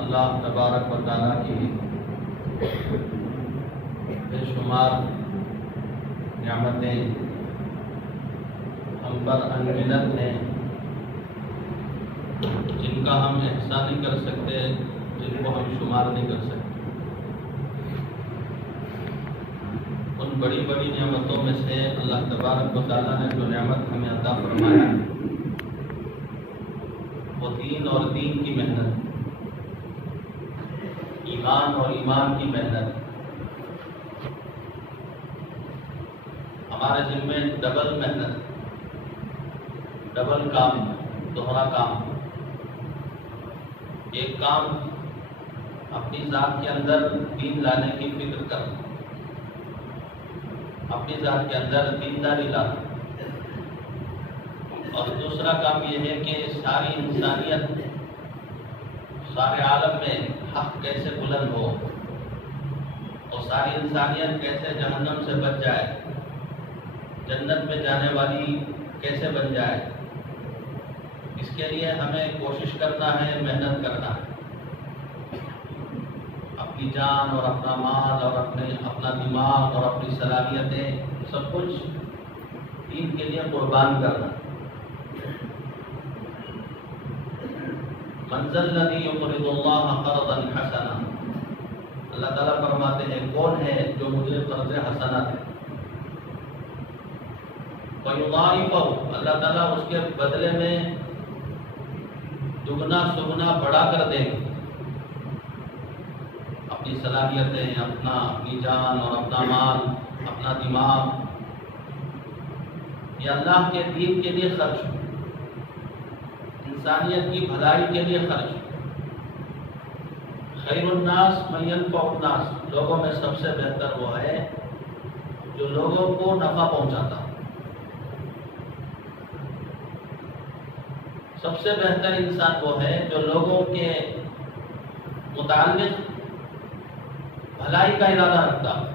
اللہ تبارک و تعالیٰ کی بے شمار نعمتیں ہم پر انگنت ہیں، جن کا ہم احصاء نہیں کر سکتے، جن کو ہم شمار نہیں کر سکتے۔ ان بڑی بڑی نعمتوں میں سے اللہ تبارک و تعالیٰ نے جو نعمت ہمیں عطا فرمایا وہ دین اور دین کی محنت، ایمان اور ایمان کی محنت۔ ہمارے ذمہ ڈبل محنت، ڈبل کام، دوہرا کام۔ ایک کام اپنی ذات کے اندر دین لانے کی فکر کرنا، اپنی ذات کے اندر دینداری لانا، اور دوسرا کام یہ ہے کہ ساری انسانیت، سارے عالم میں حق کیسے بلند ہو اور ساری انسانیت کیسے جہنم سے بچ جائے، جنت میں جانے والی کیسے بن جائے۔ اس کے لیے ہمیں کوشش کرنا ہے، محنت کرنا ہے، اپنی جان اور اپنا مال اور اپنا دماغ اور اپنی صلاحیتیں سب کچھ دین کے لیے قربان کرنا۔ من ذا الذی یقرض اللہ قرضا حسنا، اللہ تعالیٰ فرماتے ہیں کون ہے جو مجھے قرض حسنا دے، وَيُضَاعِفَهُ، اللہ تعالیٰ اس کے بدلے میں دگنا سگنا بڑھا کر دے گا۔ اپنی صلاحیتیں، اپنی جان اور اپنا مال، اپنا دماغ، یہ اللہ کے دین کے لیے خرچ ہو، انسانیت کی بھلائی کے لیے خرچ ہو۔ خیر الناس من ينفع الناس، لوگوں میں سب سے بہتر وہ ہے جو لوگوں کو نفع پہنچاتا ہو۔ سب سے بہتر انسان وہ ہے جو لوگوں کے متعلق بھلائی کا ارادہ رکھتا ہے۔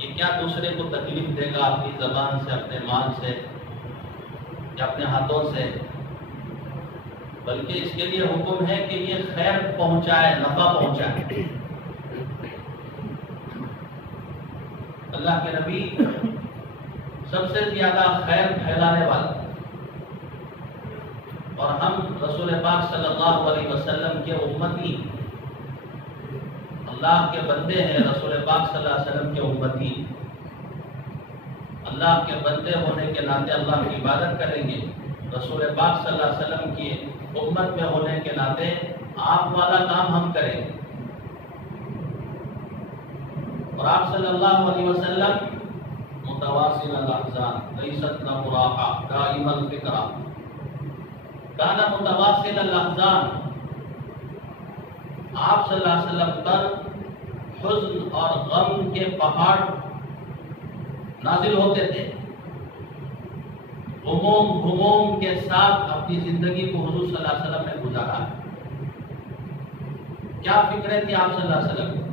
یہ کیا دوسرے کو تکلیف دے گا اپنی زبان سے، اپنے مال سے یا اپنے ہاتھوں سے، بلکہ اس کے لیے حکم ہے کہ یہ خیر پہنچائے، نفع پہنچائے۔ اللہ کے نبی سب سے زیادہ خیر پھیلانے والا، اور ہم رسول پاک صلی اللہ علیہ وسلم کے امتی، اللہ کے بندے ہیں، رسول پاک صلی اللہ علیہ وسلم کے امتی۔ اللہ کے بندے ہونے کے ناطے اللہ کی عبادت کریں گے، رسول پاک صلی اللہ علیہ وسلم کی امت میں ہونے کے ناطے آپ والا کام ہم کریں گے۔ اور آپ صلی اللہ علیہ وسلم متواصل الاحزان لیست نمراحا دائم الفکرہ، کان متواصل الاحزان، آپ صلی اللہ علیہ وسلم پر حزن اور غم کے پہاڑ نازل ہوتے تھے، غموم کے ساتھ اپنی زندگی کو حضور صلی اللہ علیہ وسلم نے گزارا۔ کیا فکریں تھی آپ صلی اللہ علیہ وسلم؟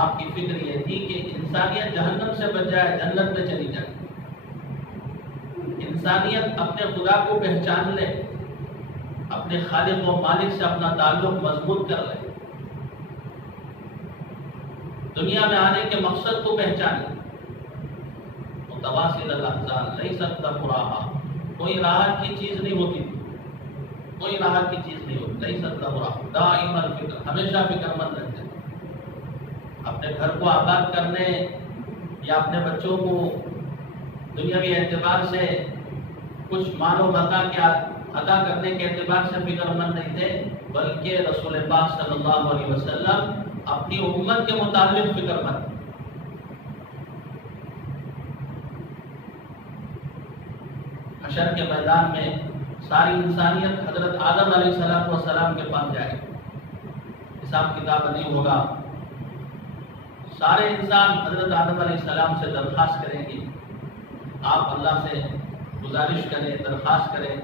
آپ کی فکر یہ تھی کہ انسانیت جہنم سے بچ جائے، جنت میں چلی جائے، انسانیت اپنے خدا کو پہچان لے، اپنے خالق و مالک سے اپنا تعلق مضبوط کر لے، دنیا میں آنے کے مقصد کو پہچانے۔ متواصل الاحزان لیست نمراحا، کوئی راحت کی چیز نہیں ہوتی، کوئی راحت کی چیز نہیں ہوتی، لیست نمراحا دائم الفکر، ہمیشہ فکر مند رہتے ہیں۔ اپنے گھر کو آباد کرنے یا اپنے بچوں کو دنیاوی اعتبار سے کچھ مال و متاع کے ادا کرنے کے اعتبار سے فکر مند نہیں تھے، بلکہ رسول پاک صلی اللہ علیہ وسلم اپنی امت کے متعلق فکر مند۔ حشر کے میدان میں ساری انسانیت حضرت آدم علیہ السلام کے پاس جائے، حساب کتاب نہیں ہوگا، سارے انسان حضرت آدم علیہ السلام سے درخواست کریں گے، آپ اللہ سے گزارش کریں، درخواست کریں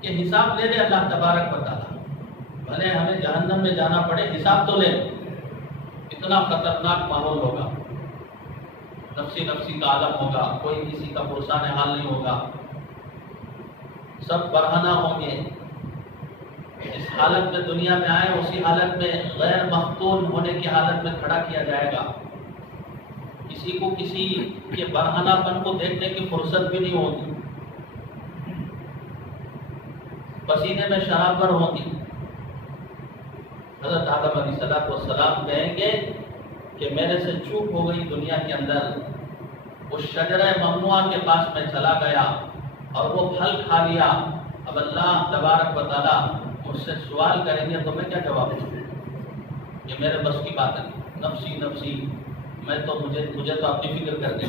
کہ حساب لے لے اللہ تبارک و تعالیٰ، بھلے ہمیں جہنم میں جانا پڑے، حساب تو لے۔ اتنا خطرناک ماحول ہوگا، نفسی کا عالم ہوگا، کوئی کسی کا پرسان حال نہیں ہوگا، سب برہنہ ہوں گے. اس حالت میں دنیا میں آئے اسی حالت میں غیر مفتون ہونے کی حالت میں کھڑا کیا جائے گا. کسی کو کسی کے برہنہ پن کو دیکھنے کی فرصت بھی نہیں ہوگی. پسینے میں شرابور ہوں گے. حضرت آدم علیہ السلام کہیں گے کہ میرے سے چوک ہو گئی دنیا کے اندر. اس شجرہ ممنوعہ کے پاس میں چلا گیا اور وہ پھل کھا لیا. اب اللہ تبارک و تعالیٰ مجھ سے سوال کریں گے تو میں کیا جواب دوں؟ یہ میرے بس کی بات ہے. نفسی نفسی، میں تو مجھے تو اپنی فکر کرنی.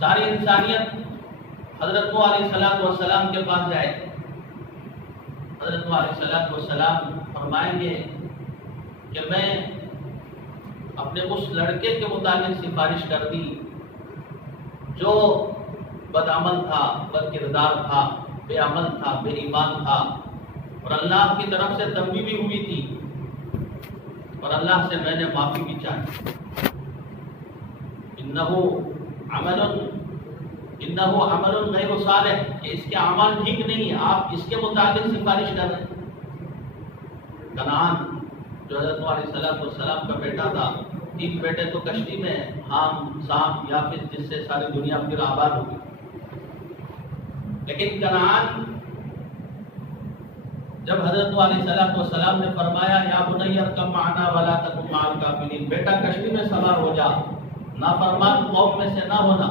ساری انسانیت حضرت نوح علیہ السلام کے پاس جائے. حضرت نوح علیہ السلام فرمائیں گے کہ میں اپنے اس لڑکے کے متعلق سفارش کر دی جو بدعمل تھا، بد کردار تھا، بے عمل تھا، بے ایمان تھا، اور اللہ کی طرف سے تنبیہ بھی ہوئی تھی اور اللہ سے میں نے معافی بھی چاہی. انہو عمل غیر صالح، کہ اس کے اعمال ٹھیک نہیں ہے، آپ اس کے متعلق سفارش کر رہے ہیں. کنعان جو حضرت نوح علیہ السلام کا بیٹا تھا، 3 بیٹے تو کشتی میں، حام، سام، یافت، جس سے ساری دنیا پھر آباد ہوگی. لیکن کنعان جب حضرت نوح علیہ السلام نے فرمایا یا بنی ارکب معنا ولا تکن مع الکافرین، بیٹا کشتی میں سوار ہو جا، نافرمان قوم میں سے نہ ہونا،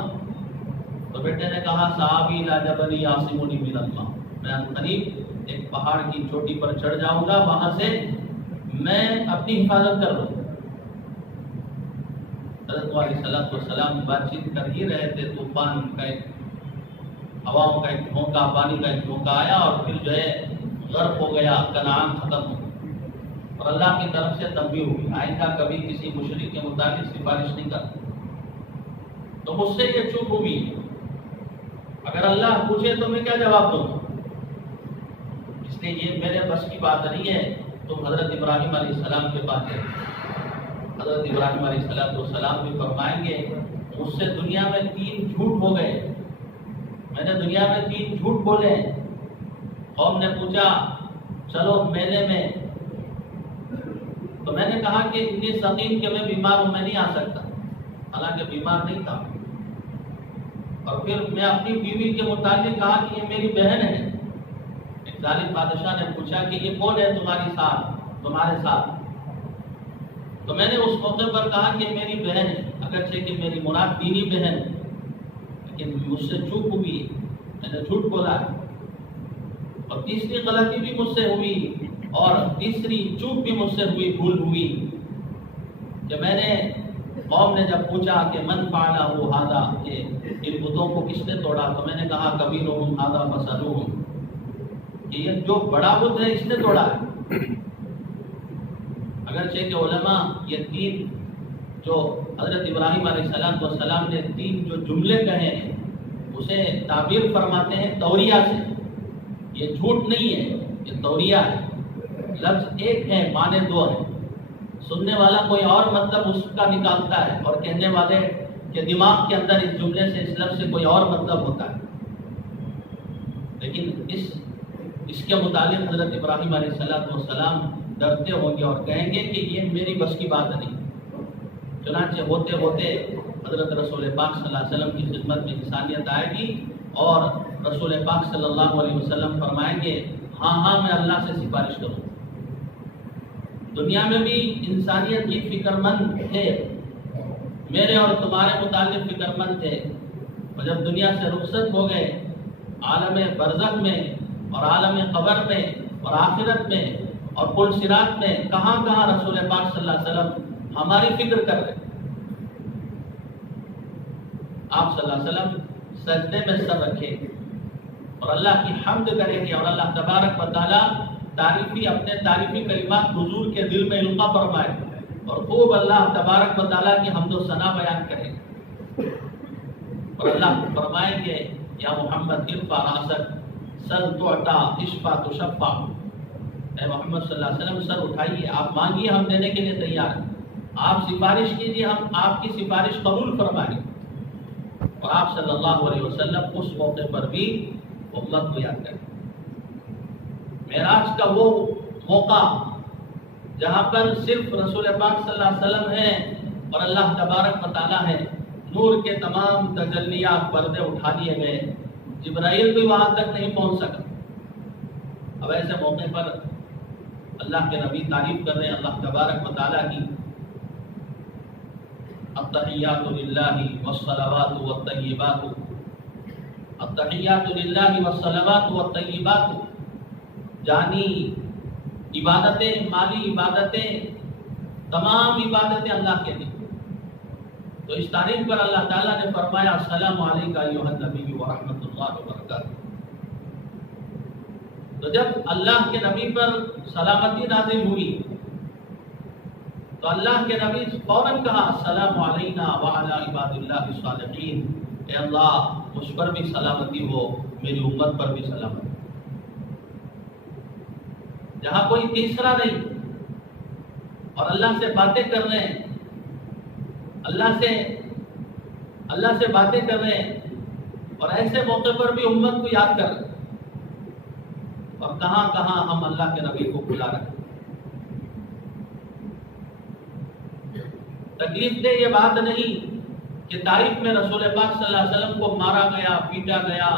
تو بیٹے نے کہا سآوی الی جبل یعصمنی من الماء، میں قریب ایک پہاڑ کی چوٹی پر چڑھ جاؤں گا، وہاں سے میں اپنی حفاظت کر لوں. حضرت نوح علیہ السلام بات چیت کر ہی رہے تھے، طوفان کا ایک، ہواؤں کا ایک جھونکا، پانی کا ایک جھونکا آیا اور پھر جو ہے غرق ہو گیا. کنعان ختم ہو گیا اور اللہ کی طرف سے تنبیہ ہوئی آئندہ کبھی کسی مشرک کے متعلق سفارش نہیں کرتا. تو مجھ سے یہ چوک ہوئی، اگر اللہ پوچھے تو میں کیا جواب دوں؟ اس لیے یہ میرے بس کی بات نہیں ہے. تم حضرت ابراہیم علیہ السلام کے پاس ہے. حضرت ابراہیم علیہ السلام بھی فرمائیں گے مجھ سے دنیا میں 3 جھوٹ ہو گئے، میں نے دنیا میں 3 جھوٹ بولے. قوم نے پوچھا چلو میلے میں، تو میں نے کہا کہ اتنی سقیم کہ میں بیمار ہوں، میں نہیں آ سکتا، حالانکہ بیمار نہیں تھا. اور پھر میں اپنی بیوی کے متعلق کہا کہ یہ میری بہن ہے. ایک ظالم بادشاہ نے پوچھا کہ یہ کون ہے تمہارے ساتھ؟ تو میں نے اس موقع پر کہا کہ میری بہن ہے، اگرچہ کہ میری مراد دینی بہن ہے، لیکن مجھ سے چوک ہوئی، میں نے جھوٹ بولا ہے. اور تیسری غلطی بھی مجھ سے ہوئی، اور تیسری چوک بھی مجھ سے ہوئی، بھول ہوئی کہ میں نے، قوم نے جب پوچھا کہ من فعلہ ھذا، کہ ان بتوں کو کس نے توڑا، تو میں نے کہا کبیرھم ھذا فاسألوہم، کہ یہ جو بڑا بت ہے اس نے توڑا ہے. اگرچہ کہ علماء یہ 3 جو حضرت ابراہیم علیہ السلام نے 3 جو جملے کہے ہیں اسے تعبیر فرماتے ہیں توریہ سے. یہ جھوٹ نہیں ہے، یہ توریہ ہے. لفظ ایک ہے، معنی 2 ہے. سننے والا کوئی اور مطلب اس کا نکالتا ہے اور کہنے والے کے دماغ کے اندر اس جملے سے، اس لفظ سے کوئی اور مطلب ہوتا ہے. لیکن اس کے متعلق حضرت ابراہیم علیہ السلام ڈرتے ہوں گے اور کہیں گے کہ یہ میری بس کی بات نہیں. چنانچہ ہوتے ہوتے حضرت رسول پاک صلی اللہ علیہ وسلم کی خدمت میں انسانیت آئے گی اور رسول پاک صلی اللہ علیہ وسلم فرمائیں گے ہاں میں اللہ سے سفارش کروں. دنیا میں بھی انسانیت کی فکر مند تھے، میرے اور تمہارے متعلق فکر مند تھے، اور جب دنیا سے رخصت ہو گئے عالم برزخ میں اور عالم قبر میں اور آخرت میں اور پل صراط میں کہاں رسول پاک صلی اللہ علیہ وسلم ہماری فکر کر رہے. آپ صلی اللہ علیہ وسلم سجدے میں سر رکھے اور اللہ کی حمد کریں گے اور اللہ تبارک و تعالیٰ اپنے تعریفی کلمات حضور کے دل میں القا فرمائے اور خوب اللہ تبارک و تعالیٰ کی حمد و ثنا بیان کریں اور اللہ فرمائیں گے یا محمد ارفع راسک سر تعطا اشفع تشفع. اے محمد صلی اللہ علیہ وسلم سر اٹھائیے، آپ مانگیے، ہم دینے کے لیے تیار ہیں. آپ سفارش کیجیے، ہم آپ کی سفارش قبول فرمائیں. اور آپ صلی اللہ علیہ وسلم اس موقع پر بھی امت کو یاد کریں۔ معراج کا وہ موقع جہاں پر صرف رسول پاک صلی اللہ علیہ وسلم ہیں اور اللہ تبارک و تعالیٰ ہے، نور کے تمام تجلیات پردے اٹھا لیے گئے، جبرائیل بھی وہاں تک نہیں پہنچ سکا۔ اب ایسے موقع پر اللہ کے نبی تعریف کر رہے ہیں اللہ تبارک و تعالیٰ کی، التحیات للہ والصلوات والطیبات، التحیات للہ والصلوات والطیبات، جانی عبادتیں، مالی عبادتیں، تمام عبادتیں اللہ کے لیے۔ تو اس تاریخ پر اللہ تعالیٰ نے فرمایا السلام علیک ایھا النبی ورحمۃ اللہ وبرکاتہ۔ تو جب اللہ کے نبی پر سلامتی نازل ہوئی تو اللہ کے نبی فوراً کہا السلام علینا وعلی عباد اللہ الصالحین، اے اللہ مجھ پر بھی سلامتی ہو، میری امت پر بھی سلامتی۔ جہاں کوئی تیسرا نہیں اور اللہ سے باتیں کر رہے ہیں، اللہ سے باتیں کر رہے ہیں، اور ایسے موقع پر بھی امت کو یاد کر رہے ہیں، اور کہاں کہاں ہم اللہ کے نبی کو بلا رہے ہیں۔ تکلیف دہ یہ بات نہیں کہ تاریخ میں رسول پاک صلی اللہ علیہ وسلم کو مارا گیا، پیٹا گیا،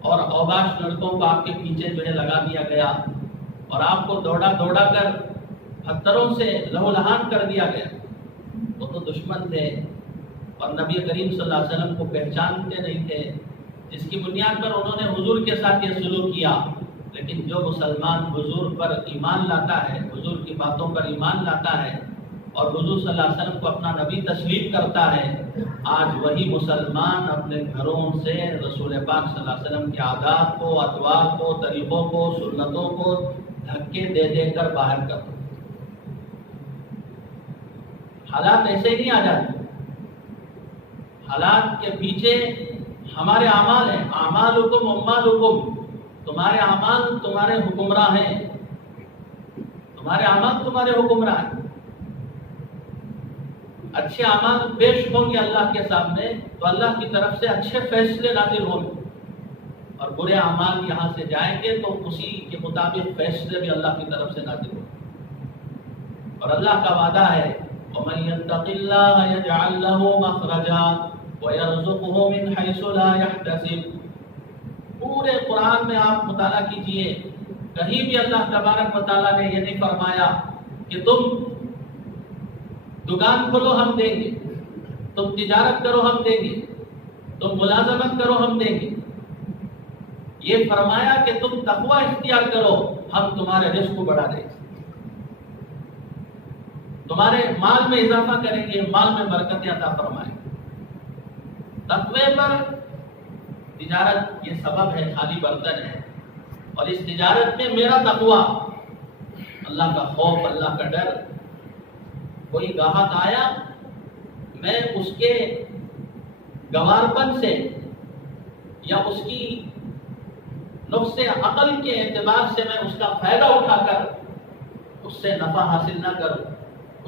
اور اوباش لڑکوں کو آپ کے پیچھے جو ہے لگا دیا گیا، اور آپ کو دوڑا کر پتھروں سے لہو لہان کر دیا گیا۔ وہ تو دشمن تھے اور نبی کریم صلی اللہ علیہ وسلم کو پہچانتے نہیں تھے، جس کی بنیاد پر انہوں نے حضور کے ساتھ یہ سلوک کیا۔ لیکن جو مسلمان حضور پر ایمان لاتا ہے، حضور کی باتوں پر ایمان لاتا ہے، اور حضور صلی اللہ علیہ وسلم کو اپنا نبی تسلیم کرتا ہے، آج وہی مسلمان اپنے گھروں سے رسول پاک صلی اللہ علیہ وسلم کے عادات کو، اطوار کو، طریقوں کو، سنتوں کو دھکے دے کر باہر کرتا۔ حالات ایسے ہی نہیں آ جاتے، حالات کے پیچھے ہمارے اعمال ہیں۔ اعمالکم اموالکم، تمہارے اعمال تمہارے حکمراں ہیں، تمہارے اعمال تمہارے حکمراں ہیں۔ اچھے اعمال پیش ہوں گے اللہ کے سامنے تو اللہ کی طرف سے اچھے فیصلے نازل ہوں گے، اور برے اعمال یہاں سے جائیں گے تو اسی کے مطابق فیصلے بھی اللہ کی طرف سے نازل ہوں گے۔ اور اللہ کا وعدہ ہے وَمَن يَتَّقِ اللَّهَ يَجْعَل لَّهُ مَخْرَجًا وَيَرْزُقْهُ مِنْ حَيْثُ لَا يَحْتَسِبُ۔ پورے قرآن میں آپ مطالعہ کیجئے، کہیں بھی اللہ تبارک و تعالیٰ نے یہ نہیں فرمایا کہ تم دکان کھولو ہم دیں گے، تم تجارت کرو ہم دیں گے، تم ملازمت کرو ہم دیں گے۔ یہ فرمایا کہ تم تقوی اختیار کرو، ہم تمہارے رزق کو بڑھا دیں گے، تمہارے مال میں اضافہ کریں گے، مال میں برکتیں عطا فرمائیں گے۔ تقوی پر تجارت یہ سبب ہے، خالی برتن ہے، اور اس تجارت میں میرا تقوی، اللہ کا خوف، اللہ کا ڈر۔ کوئی گاہک آیا، میں اس کے گوارپن سے یا اس کی نفس عقل کے اعتبار سے میں اس کا فائدہ اٹھا کر اس سے نفع حاصل نہ کروں،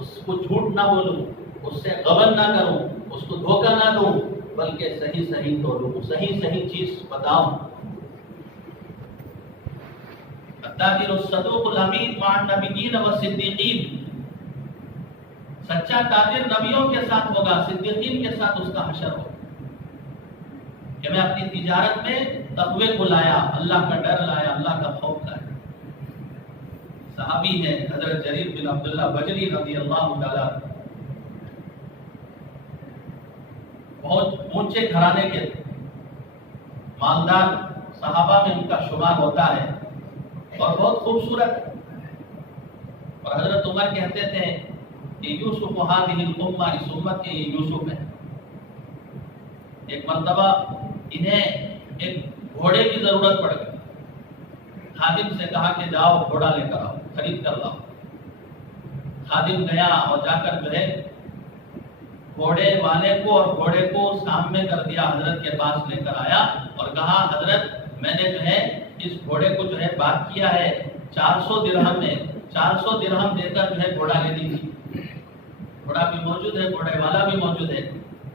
اس کو جھوٹ نہ بولوں، اس سے غبن نہ کروں، اس کو دھوکہ نہ دوں، بلکہ صحیح تولوں، صحیح چیز بتاؤں۔ التاجر الصدوق الامین مع النبیین والصدیقین، سچا تاجر نبیوں کے ساتھ ہوگا، صدیقین کے ساتھ اس کا حشر ہوگا۔ کہ میں اپنی تجارت میں تقوی کو لایا، اللہ کا ڈر لایا، اللہ کا خوف لایا۔ صحابی ہے حضرت جریر بن عبداللہ بجلی رضی اللہ تعالیٰ، بہت اونچے گھرانے کے مالدار صحابہ میں ان کا شمار ہوتا ہے، اور بہت خوبصورت۔ اور حضرت عمر کہتے تھے کہ یوسف هذه الامہ، اس امت کے یہ یوسف ہے۔ ایک مرتبہ انہیں ایک گھوڑے کی ضرورت پڑ گئی، خادم سے کہا کہ جاؤ گھوڑا لے کر آؤ، خرید کر لاؤ۔ خادم گیا اور جا کر جو ہے گھوڑے والے کو اور گھوڑے کو سامنے کر دیا، حضرت کے پاس لے کر آیا اور کہا حضرت میں نے جو ہے اس گھوڑے کو جو ہے بات کیا ہے 400 درہم میں، 400 درہم دے کر جو ہے گھوڑا لے لیجیے۔ گھوڑا بھی موجود ہے، گھوڑے والا بھی موجود ہے،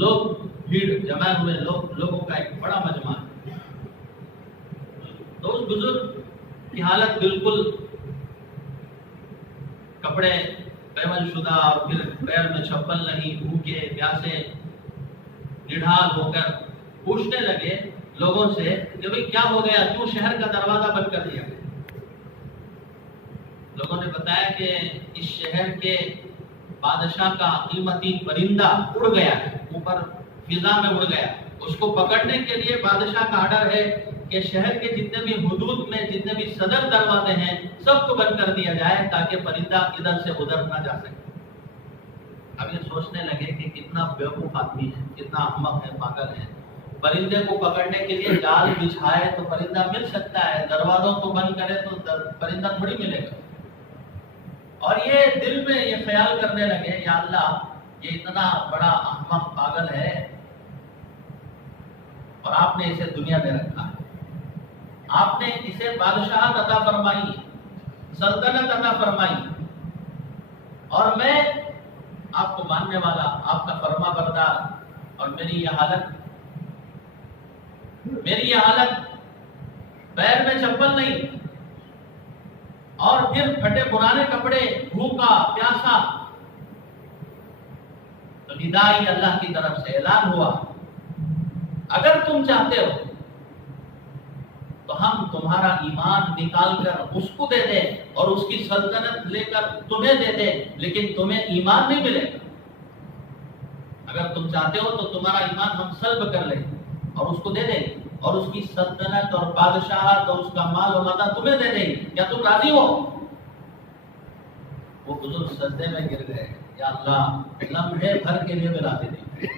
لوگ بھیڑ جمع ہوئے لوگوں کا ایک بڑا مجمع ہے. تو اس بزرگ کی حالت بالکل کپڑے پیمل شدہ اور پھر پیر میں چپل نہیں، بھوکے پیاسے نڈھال ہو کر پوچھنے لگے لوگوں سے کہ بھئی کیا ہو گیا، کیوں شہر کا دروازہ بند کر دیا گیا؟ لوگوں نے بتایا کہ اس شہر کے بادشاہ کا قیمتی پرندہ اڑ گیا ہے، اوپر فضا میں اڑ گیا. اس کو پکڑنے کے لیے بادشاہ کا آرڈر ہے کہ شہر کے جتنے بھی حدود میں جتنے بھی صدر دروازے ہیں سب کو بند کر دیا جائے تاکہ پرندہ ادھر سے ادھر نہ جا سکے. اب یہ سوچنے لگے کہ کتنا بیوقوف آدمی ہے، کتنا احمق ہے، پاگل ہے. پرندے کو پکڑنے کے لیے جال بچھائے تو پرندہ مل سکتا ہے، دروازوں کو بند کرے تو پرندہ تھوڑی ملے گا. اور یہ دل میں یہ خیال کرنے لگے یا اللہ یہ اتنا بڑا احمق پاگل ہے اور آپ نے اسے دنیا میں رکھا ہے، آپ نے اسے بادشاہت عطا فرمائی، سلطنت عطا فرمائی، اور میں آپ کو ماننے والا، آپ کا فرما بردار، اور میری یہ حالت پیر میں چپل نہیں اور پھر پھٹے پرانے کپڑے، بھوکا پیاسا. تو ندائی اللہ کی طرف سے اعلان ہوا اگر تم چاہتے ہو تو ہم تمہارا ایمان نکال کر اس کو دے دیں اور اس کی سلطنت لے کر تمہیں دے دیں، لیکن تمہیں ایمان نہیں ملے گا. اگر تم چاہتے ہو تو تمہارا ایمان ہم سلب کر لیں اور اس کو دے دیں اور اس کی سلطنت اور بادشاہت اور اس کا مال و متا تمہیں دے دیں. کیا تم راضی ہو؟ وہ بزرگ سجدے میں گر گئے. یا اللہ لمحے بھر کے لیے میں راضی نہیں.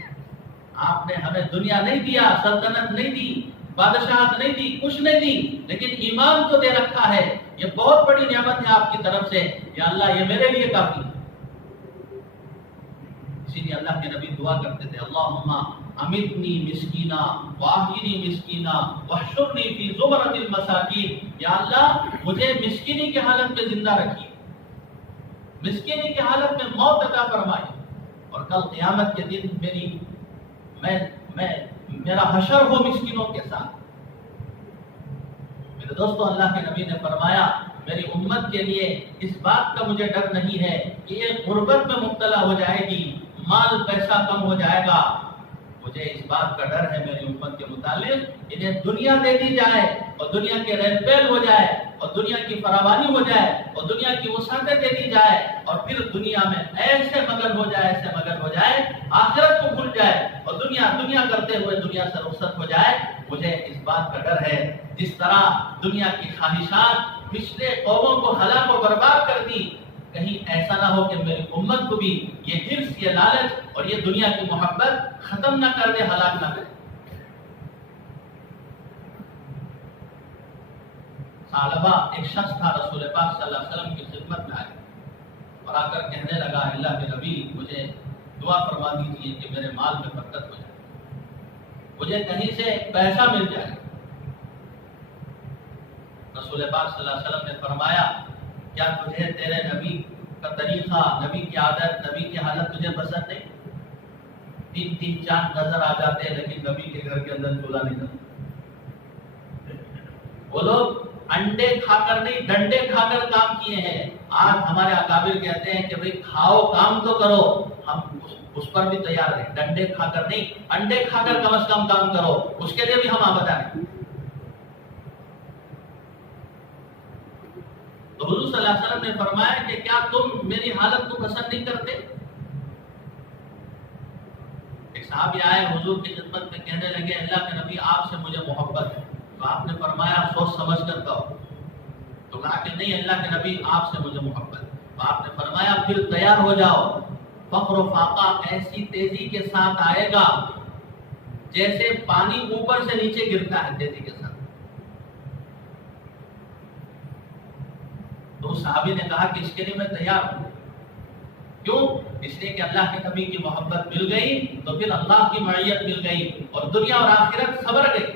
آپ نے ہمیں دنیا نہیں دیا، سلطنت نہیں دی، بادشاہت نہیں دی، کچھ نہیں دی، لیکن ایمان تو دے رکھا ہے. یہ بہت بڑی نعمت ہے آپ کی طرف سے. یا اللہ یہ میرے لیے کافی ہے. اسی لیے اللہ کے نبی دعا کرتے تھے اللہم امیتنی مسکینا واحینی مسکینا واحشرنی فی زمرۃ المساکین. یا اللہ مجھے مسکینی کی حالت میں زندہ رکھیے، مسکینی کی حالت میں موت عطا فرمائے، اور کل قیامت کے دن میرا حشر ہو مسکینوں کے ساتھ. میرے دوستو، اللہ کے نبی نے فرمایا میری امت کے لیے اس بات کا مجھے ڈر نہیں ہے کہ یہ غربت میں مبتلا ہو جائے گی، مال پیسہ کم ہو جائے گا. مجھے اس بات کا ڈر ہے میری امت کے متعلق انہیں دنیا دے دی جائے اور دنیا کے ریل پیل ہو جائے اور دنیا کی فراوانی ہو جائے اور دنیا کی وسعتیں دے دی جائے اور پھر دنیا میں ایسے مگن ہو جائے آخرت کو بھول جائے اور دنیا کرتے ہوئے دنیا سے رخصت ہو جائے. مجھے اس بات کا ڈر ہے جس طرح دنیا کی خواہشات پچھلے قوموں کو ہلاک و برباد کر دی، کہیں ایسا نہ ہو کہ میری امت کو بھی یہ حرص، یہ لالچ اور یہ دنیا کی محبت ختم نہ کر دے، ہلاک نہ کرے. ثعلبہ ایک شخص تھا، رسول پاک صلی اللہ علیہ وسلم کی خدمت میں آیا اور آ کر کہنے لگا اللہ کے نبی مجھے دعا فرما دیجیے کہ میرے مال میں برکت ہو جائے، مجھے کہیں سے پیسہ مل جائے. رسول پاک صلی اللہ علیہ وسلم نے فرمایا کیا تجھے تیرے نبی کا طریقہ، نبی کی عادت، نبی کی حالت تجھے پسند نہیں؟ 3 چاند نظر آ جاتے ہیں لیکن نبی کے گھر کے اندر چولہا نہیں تھا. وہ لوگ انڈے کھا کر نہیں ڈنڈے کھا کر کام کیے ہیں. آج ہمارے اکابر کہتے ہیں کہ بھئی کھاؤ، کام تو کرو، ہم اس پر بھی تیار ہیں. ڈنڈے کھا کر نہیں، انڈے کھا کر کم از کم کام کرو، اس کے لیے بھی ہم آمدہ ہیں. تو حضور صلی اللہ علیہ وسلم نے فرمایا کہ کیا تم میری حالت کو پسند نہیں کرتے؟ ایک صحابی آئے حضور کی خدمت میں کہنے لگے اللہ کے نبی آپ سے مجھے محبت ہے. تو آپ نے فرمایا سوچ سمجھ کر کہو. تو کہا کہ نہیں اللہ کے نبی آپ سے مجھے محبت ہے. تو آپ نے فرمایا پھر تیار ہو جاؤ، فقر و فاقہ ایسی تیزی کے ساتھ آئے گا جیسے پانی اوپر سے نیچے گرتا ہے تیزی کے ساتھ. تو صحابی نے کہا کہ اس کے لیے میں تیار ہوں. کیوں؟ اس لیے کہ اللہ کے نبی کی محبت مل گئی تو پھر اللہ کی معیت مل گئی اور دنیا اور آخرت سنور گئی.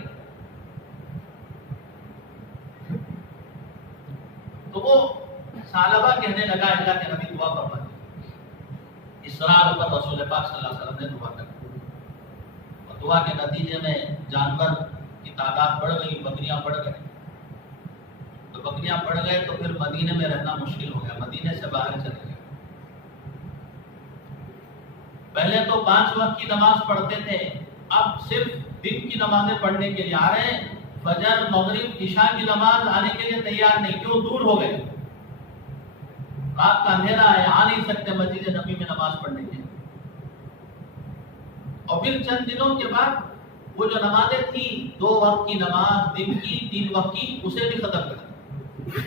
تو وہ ثعلبہ کہنے لگا اللہ کے نبی دعا فرمائے. اصرار پر رسول پاک صلی اللہ علیہ وسلم نے دعا کر ہوا کے نتیجے میں جانور کی تعداد بڑھ گئی، بکریاں بڑھ گئی. تو بکریاں بڑھ گئے تو پھر مدینے میں رہنا مشکل ہو گیا، مدینے سے باہر چلے گئے. پہلے تو 5 وقت کی نماز پڑھتے تھے، اب صرف دن کی نمازیں پڑھنے کے لیے آ رہے ہیں. فجر، مغرب، عشاء کی نماز آنے کے لیے تیار نہیں، کیوں؟ دور ہو گئے، رات کا اندھیرا ہے، آ نہیں سکتے مسجد نبی میں نماز پڑھنے کے لیے. اور پھر چند دنوں کے بعد وہ جو نمازیں تھیں 2 وقت کی نماز، دن کی 3 وقت کی، اسے بھی ختم کر دیا.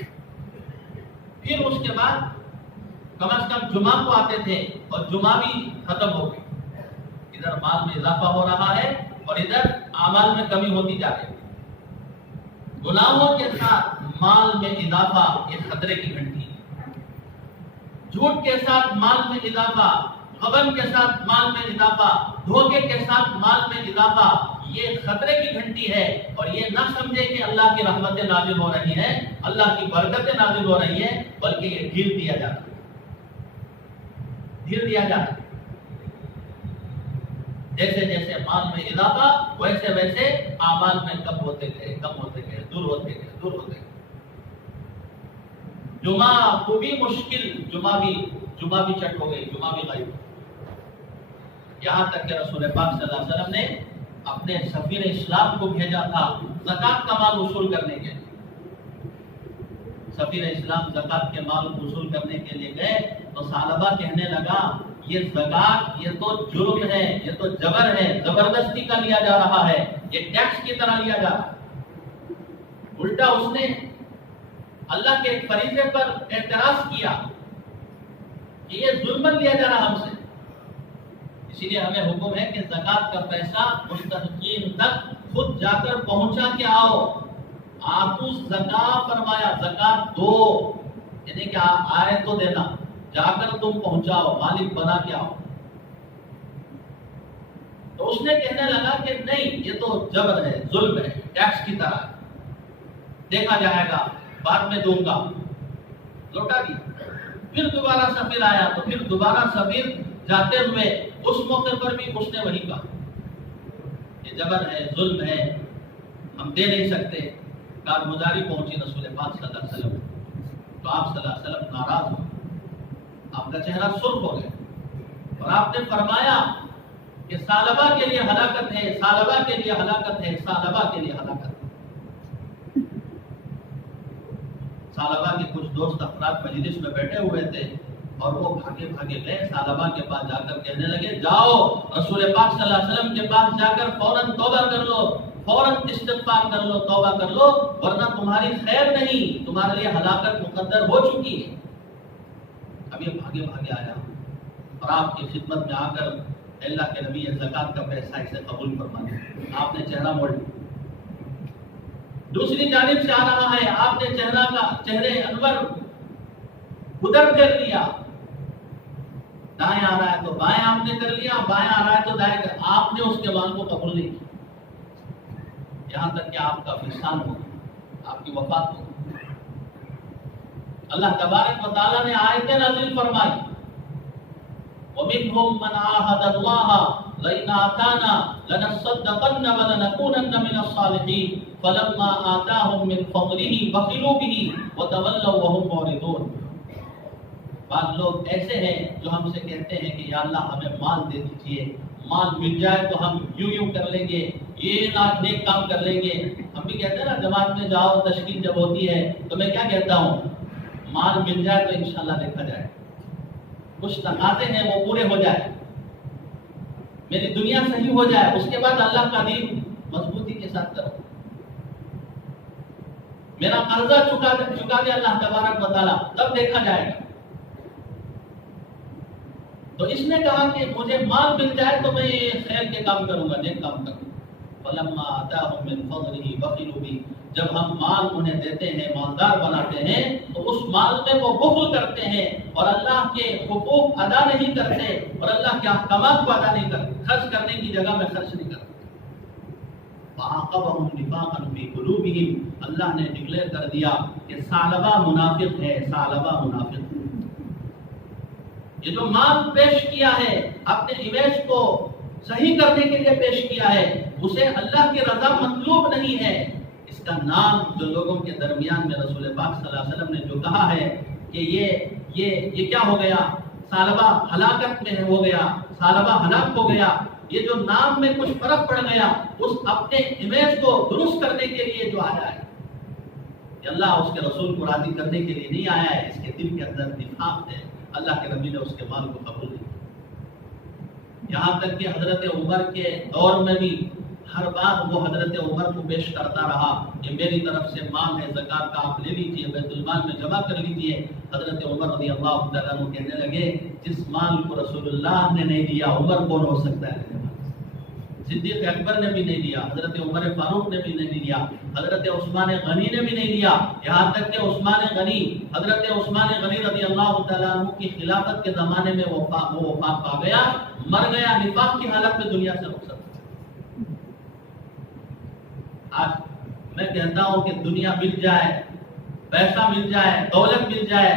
پھر اس کے بعد کم از کم جمعہ کو آتے تھے اور جمعہ بھی ختم ہو گئی. ادھر مال میں اضافہ ہو رہا ہے اور ادھر اعمال میں کمی ہوتی جا رہی ہے. گناہوں کے ساتھ مال میں اضافہ یہ خطرے کی گھنٹی ہے. جھوٹ کے ساتھ مال میں اضافہ، غبن کے ساتھ مال میں اضافہ، دھوکے کے ساتھ مال میں اضافہ، یہ خطرے کی گھنٹی ہے. اور یہ نہ سمجھے کہ اللہ کی رحمتیں نازل ہو رہی ہیں، اللہ کی برکتیں نازل ہو رہی ہیں، بلکہ یہ ڈھیل دیا جاتا ہے، ڈھیل دیا جاتا ہے. جیسے جیسے مال میں اضافہ ویسے ویسے اعمال میں کم ہوتے گئے، کم ہوتے گئے، دور ہوتے گئے، دور ہوتے گئے. جمعہ کو بھی مشکل، جمعہ بھی چٹ ہو گئی، جمعہ بھی غائب. یہاں تک کہ رسول پاک صلی اللہ علیہ وسلم نے اپنے سفیر اسلام کو بھیجا تھا زکات کا مال وصول کرنے کے لیے. سفیر اسلام زکات کے مال کو وصول کرنے کے لیے گئے تو ثعلبہ کہنے لگا یہ زکات یہ تو جرم ہے، یہ تو جبر ہے، زبردستی کا لیا جا رہا ہے، یہ ٹیکس کی طرح لیا جا رہا ہے. الٹا اس نے اللہ کے ایک فریضے پر اعتراض کیا کہ یہ ظلم لیا جا رہا ہم سے. اسی لیے ہمیں حکم ہے کہ زکات کا پیسہ مستحقین تک خود جا کر پہنچا کے آؤ. آتو زکات فرمایا، زکات دو، یعنی کہ آئے تو دینا، جا کر تم پہنچاؤ، مالک بنا کے آؤ. تو اس نے کہنے لگا کہ نہیں، یہ تو جبر ہے، ظلم ہے، ٹیکس کی طرح، دیکھا جائے گا، بعد میں دوں گا. لوٹا دی. پھر دوبارہ سفیر آیا تو پھر دوبارہ سفیر جاتے ہوئے اس موقع پر بھی اس نے وہی کہا کہ جبر ہے، ظلم ہے، ہم دے نہیں سکتے. کارگزاری پہنچی رسول پاک صلی اللہ علیہ وسلم تو آپ صلی اللہ علیہ وسلم ناراض ہوئے، آپ کا چہرہ سرخ ہو گیا اور آپ نے فرمایا کہ ثعلبہ کے لیے ہلاکت ہے، ثعلبہ کے لیے ہلاکت ہے، ثعلبہ کے لیے ہلاکت ہے. ثعلبہ کے کچھ دوست افراد مجلس میں بیٹھے ہوئے تھے اور وہ بھاگے بھاگے گئے ثعلبہ کے پاس، جا کر کہنے لگے جاؤ رسول پاک صلی اللہ علیہ وسلم کے پاس جا کر فوراً توبہ کر لو، فوراً استغفار کر لو، توبہ کر لو، ورنہ تمہاری خیر نہیں، تمہارے لیے ہلاکت مقدر ہو چکی ہے. اب یہ بھاگے بھاگے آیا اور آپ کی خدمت میں آ کر اللہ کے نبی زکات کا پیسہ اسے قبول فرمایا. آپ نے چہرہ موڑ لیا. دوسری جانب سے آ رہا ہے، آپ نے چہرے انور ادھر کر لیا، دائیں آ رہا ہے تو بائیں آپ نے کر لیا، بائیں آ رہا ہے تو دائیں کر، آپ نے اس کے مال کو قبول نہیں کیا، یہاں تک کہ آپ کا فسان ہو گیا، آپ کی وفات ہو گئی. اللہ تبارک و تعالیٰ نے آیتیں نازل فرمائی، وَمِنْهُمْ مَنْ عَاهَدَ اللَّهَ لَئِنْ آتَانَا لَنَصَّدَّقَنَّ وَلَنَكُونَنَّ مِنَ الصَّالِحِينَ فَلَمَّا آتَاهُم مِّن فَضْلِهِ بَخِلُوا بِهِ وَتَوَلَّوْا وَهُمْ مُعْرِضُونَ. بعض لوگ ایسے ہیں جو ہم سے کہتے ہیں کہ یا اللہ ہمیں مال دے دیجئے، مال مل جائے تو ہم یوں کر لیں گے، یہ نیک کام کر لیں گے. ہم بھی کہتے ہیں نا جماعت میں جاؤ، تشکیل جب ہوتی ہے تو میں کیا کہتا ہوں، مال مل جائے تو انشاءاللہ دیکھا جائے، کچھ تقاضے ہیں وہ پورے ہو جائے، میری دنیا صحیح ہو جائے، اس کے بعد اللہ کا دین مضبوطی کے ساتھ کرو، میرا قرضہ چکا دے اللہ تبارک و تعالیٰ، تب دیکھا جائے گا. تو اس نے کہا کہ مجھے مال مل جائے تو میں خیر کے کام کروں گا، نیک کام کروں گا. فلما آتاهم من فضله بخلوا به. جب ہم مال انہیں دیتے ہیں، مالدار بناتے ہیں، تو اس مال میں وہ بخل کرتے ہیں اور اللہ کے حقوق ادا نہیں کرتے اور اللہ کے احکامات کو ادا نہیں کرتے، خرچ کرنے کی جگہ میں خرچ نہیں کرتے. فَعَاقَبَهُمْ نِفَاقًا فِي قُلُوبِهِمْ. اللہ نے ڈکلیئر کر دیا کہ ثعلبہ منافق ہے، ثعلبہ منافق ہے. یہ جو مال پیش کیا ہے، اپنے امیج کو صحیح کرنے کے لیے پیش کیا ہے، اسے اللہ کی رضا مطلوب نہیں ہے۔ اس کا نام جو لوگوں کے درمیان میں رسول پاک صلی اللہ علیہ وسلم نے جو کہا ہے کہ یہ کیا ہو گیا، ثعلبہ ہلاکت میں ہو گیا، ثعلبہ ہلاک ہو گیا، یہ جو نام میں کچھ فرق پڑ گیا، اس اپنے امیج کو درست کرنے کے لیے جو آیا ہے کہ اللہ اس کے رسول کو راضی کرنے کے لیے نہیں آیا ہے، اس کے دل کے اندر نفاق ہے، اللہ کے نبی نے اس کے مال کو قبول نہیں کیا۔ یہاں تک کہ حضرت عمر کے دور میں بھی ہر بار وہ حضرت عمر کو پیش کرتا رہا کہ میری طرف سے مال ہے، زکات کا آپ لے لیجیے، بیت المال میں جمع کر لیجیے۔ حضرت عمر رضی اللہ تعالیٰ عنہ کہنے لگے جس مال کو رسول اللہ نے نہیں دیا عمر کون ہو سکتا ہے؟ صدیق اکبر نے بھی نہیں دیا، حضرت عمر فاروق نے بھی نہیں دیا، حضرت عثمان غنی نے بھی نہیں دیا، یہاں تک کہ حضرت عثمان غنی رضی اللہ تعالیٰ عنہ کی خلافت کے زمانے میں وہ وفات پا گیا، مر گیا، نفاق کی حالت میں دنیا سے رخصت۔ آج میں کہتا ہوں کہ دنیا مل جائے، پیسہ مل جائے، دولت مل جائے،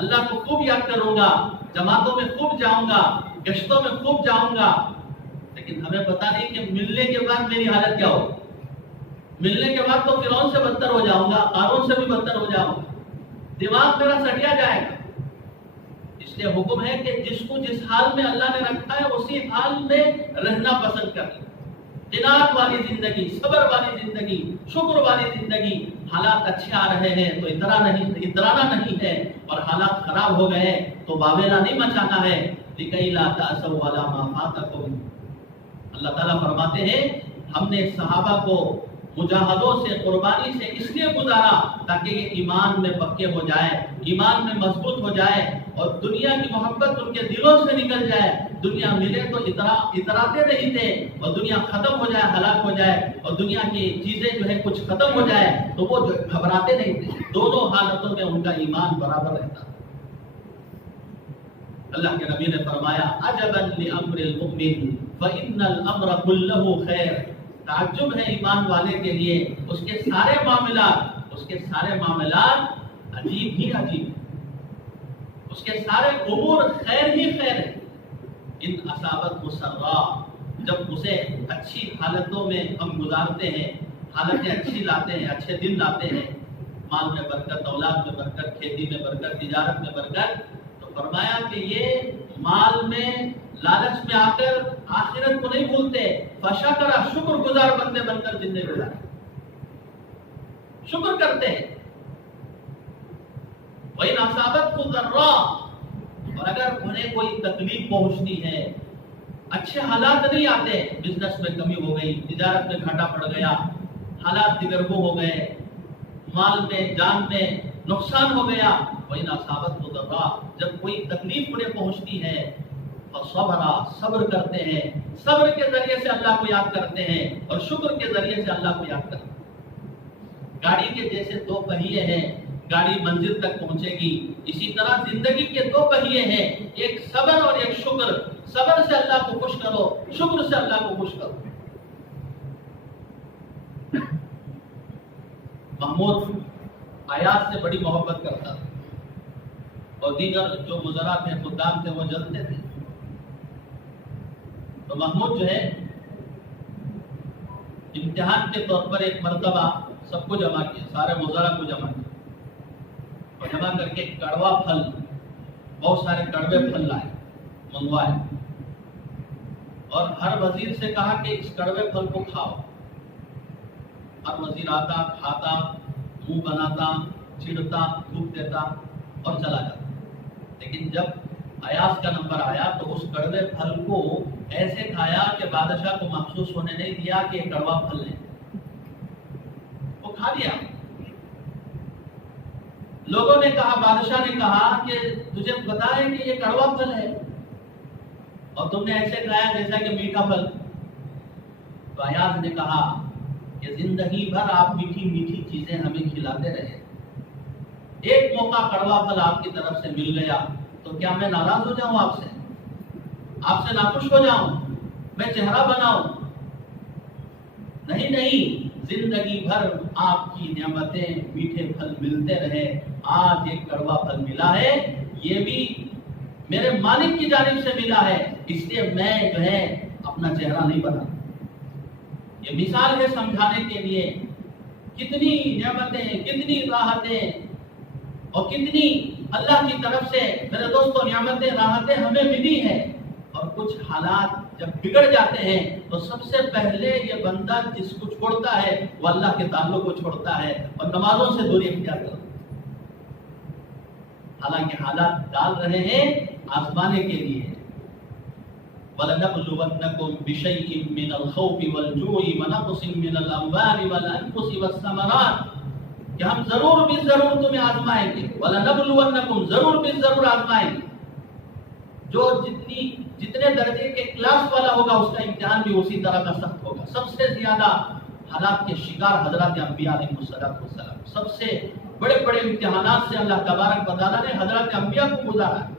اللہ کو خوب یاد کروں گا، جماعتوں میں خوب جاؤں گا، گشتوں میں خوب جاؤں گا، لیکن ہمیں پتا نہیں کہ ملنے کے بعد میری حالت کیا ہو۔ ملنے کے بعد تو فرعون سے بدتر ہو جاؤں گا، قارون سے بھی بدتر ہو جاؤں گا، دماغ میرا سٹیا جائے گا۔ اس لیے حکم ہے کہ جس کو جس حال میں اللہ نے رکھا ہے اسی حال میں رہنا پسند کریں، قناعت والی زندگی، صبر والی زندگی، شکر والی زندگی۔ حالات اچھے آ رہے ہیں تو اترانا نہیں ہے، اور حالات خراب ہو گئے تو واویلا نہیں مچانا ہے۔ لِكَيْ لَا تَأْسَوْا عَلَىٰ مَا فَاتَكُمْ۔ اللہ تعالیٰ فرماتے ہیں ہم نے صحابہ کو مجاہدوں سے، قربانی سے اس لیے گزارا تاکہ یہ ایمان میں پکے ہو جائے، ایمان میں مضبوط ہو جائے، اور دنیا کی محبت ان کے دلوں سے نکل جائے۔ دنیا ملے تو اتراتے نہیں تھے، اور دنیا ختم ہو جائے، ہلاک ہو جائے، اور دنیا کی چیزیں جو ہے کچھ ختم ہو جائے تو وہ گھبراتے نہیں تھے۔ دونوں حالتوں میں ان کا ایمان برابر رہتا۔ اللہ کے نبی نے فرمایا عجبا لامر المؤمن فإن الامر كله خیر۔ تعجب ہے ایمان والے کے لیے، اس کے سارے معاملات عجیب ہی عجیب، اس کے سارے امور خیر ہی خیر ہے۔ ان اصابت مسرا، جب اسے اچھی حالتوں میں ہم گزارتے ہیں، حالتیں اچھی لاتے ہیں، اچھے دن لاتے ہیں، مال میں برکت، اولاد میں برکت، کھیتی میں برکت، تجارت میں برکت، تو فرمایا کہ یہ مال میں لالچ میں آ کر آخرت کو نہیں بھولتے، فشکر، شکر گزار بندے بن کر زندگی گزارتے، شکر کرتے ہیں۔ وَإِنْ أَصَابَتْهُ ضَرَّاءٌ، اور اگر انہیں کوئی تکلیف پہنچتی ہے، اچھے حالات نہیں آتے، بزنس میں کمی ہو گئی، تجارت میں گھاٹا پڑ گیا، حالات دگرگوں ہو گئے، مال میں، جان میں نقصان ہو گیا، وَإِنْ أَصَابَتْهُ ضَرَّاءٌ، جب کوئی تکلیف انہیں پہنچتی ہے، صبر کرتے ہیں، صبر کے ذریعے سے اللہ کو یاد کرتے ہیں، اور شکر کے ذریعے سے اللہ کو یاد کرتے ہیں۔ گاڑی کے جیسے دو پہیے ہیں، گاڑی منزل تک پہنچے گی، اسی طرح زندگی کے دو پہیے ہیں، ایک صبر اور ایک شکر۔ صبر سے اللہ کو خوش کرو، شکر سے اللہ کو خوش کرو۔ محمود آیات سے بڑی محبت کرتا تھا، اور دیگر جو مزرا تھے، خدام تھے، وہ جلتے تھے۔ تو محمود جو ہے امتحان کے طور پر ایک مرتبہ سب کو جمع کیا، سارے مزرا کو جمع کیا، اور جمع کر کے کڑوا پھل، بہت سارے کڑوے پھل لائے، منگوائے، اور ہر وزیر سے کہا کہ اس کڑوے پھل کو کھاؤ۔ ہر وزیر آتا، کھاتا، منہ بناتا، چھڑتا، تھوک دیتا اور چلا جاتا۔ لیکن جب ایاز کا نمبر آیا تو اس کڑوے پھل کو ایسے کھایا کہ بادشاہ کو محسوس ہونے نہیں دیا کہ یہ کڑوا پھل ہے، وہ کھا لیا۔ لوگوں نے کہا، بادشاہ نے کہا کہ تجھے پتا ہے کہ یہ کڑوا پھل ہے اور تم نے ایسے کھایا جیسا کہ میٹھا پھل۔ تو ایاز نے کہا کہ زندگی بھر آپ میٹھی میٹھی چیزیں ہمیں کھلاتے رہے، ایک موقع کڑوا پھل آپ کی طرف سے مل گیا تو کیا میں ناراض ہو جاؤں آپ سے ناخوش ہو جاؤں، میں چہرہ بناؤں؟ نہیں، زندگی بھر آپ کی نعمتیں، میٹھے پھل ملتے رہے، آج ایک کڑوا پھل ملا ہے، یہ بھی میرے مالک کی جانب سے ملا ہے، اس لیے میں جو ہے اپنا چہرہ نہیں بنا. یہ مثال ہے سمجھانے کے لیے کتنی نعمتیں، کتنی راحتیں اور کتنی اللہ کی طرف سے میرے دوستوں نعمتیں راحتیں ہمیں ملی ہیں. اور کچھ حالات جب بگڑ جاتے ہیں تو سب سے پہلے یہ بندہ جس کو چھوڑتا ہے وہ اللہ کے تعلق کو چھوڑتا ہے اور نمازوں سے دوری اختیار کرتا ہے. حالانکہ حالات ڈال رہے ہیں آزمانے کے لیے. وَلَنَبْلُوَنَّكُمْ بِشَيْءٍ مِّنَ الْخَوْفِ وَالْجُوعِ وَنَقْصٍ مِّنَ الْأَمْوَالِ وَالْأَنفُسِ وَالثَّمَرَاتِ کہ ہم ضرور بھی ضرور تمہیں آزمائیں گے. وَلَنَبْلُوَنَّكُمْ ضرور بھی ضرور آزمائیں گے. جو جتنے درجے کے کلاس والا ہوگا اس کا امتحان بھی اسی طرح کا سخت ہوگا. سب سے زیادہ حالات کے شکار حضرات انبیاء علیہ السلام. سب سے بڑے بڑے امتحانات سے اللہ تبارک و تعالیٰ نے حضرات انبیاء کو گزارا ہے.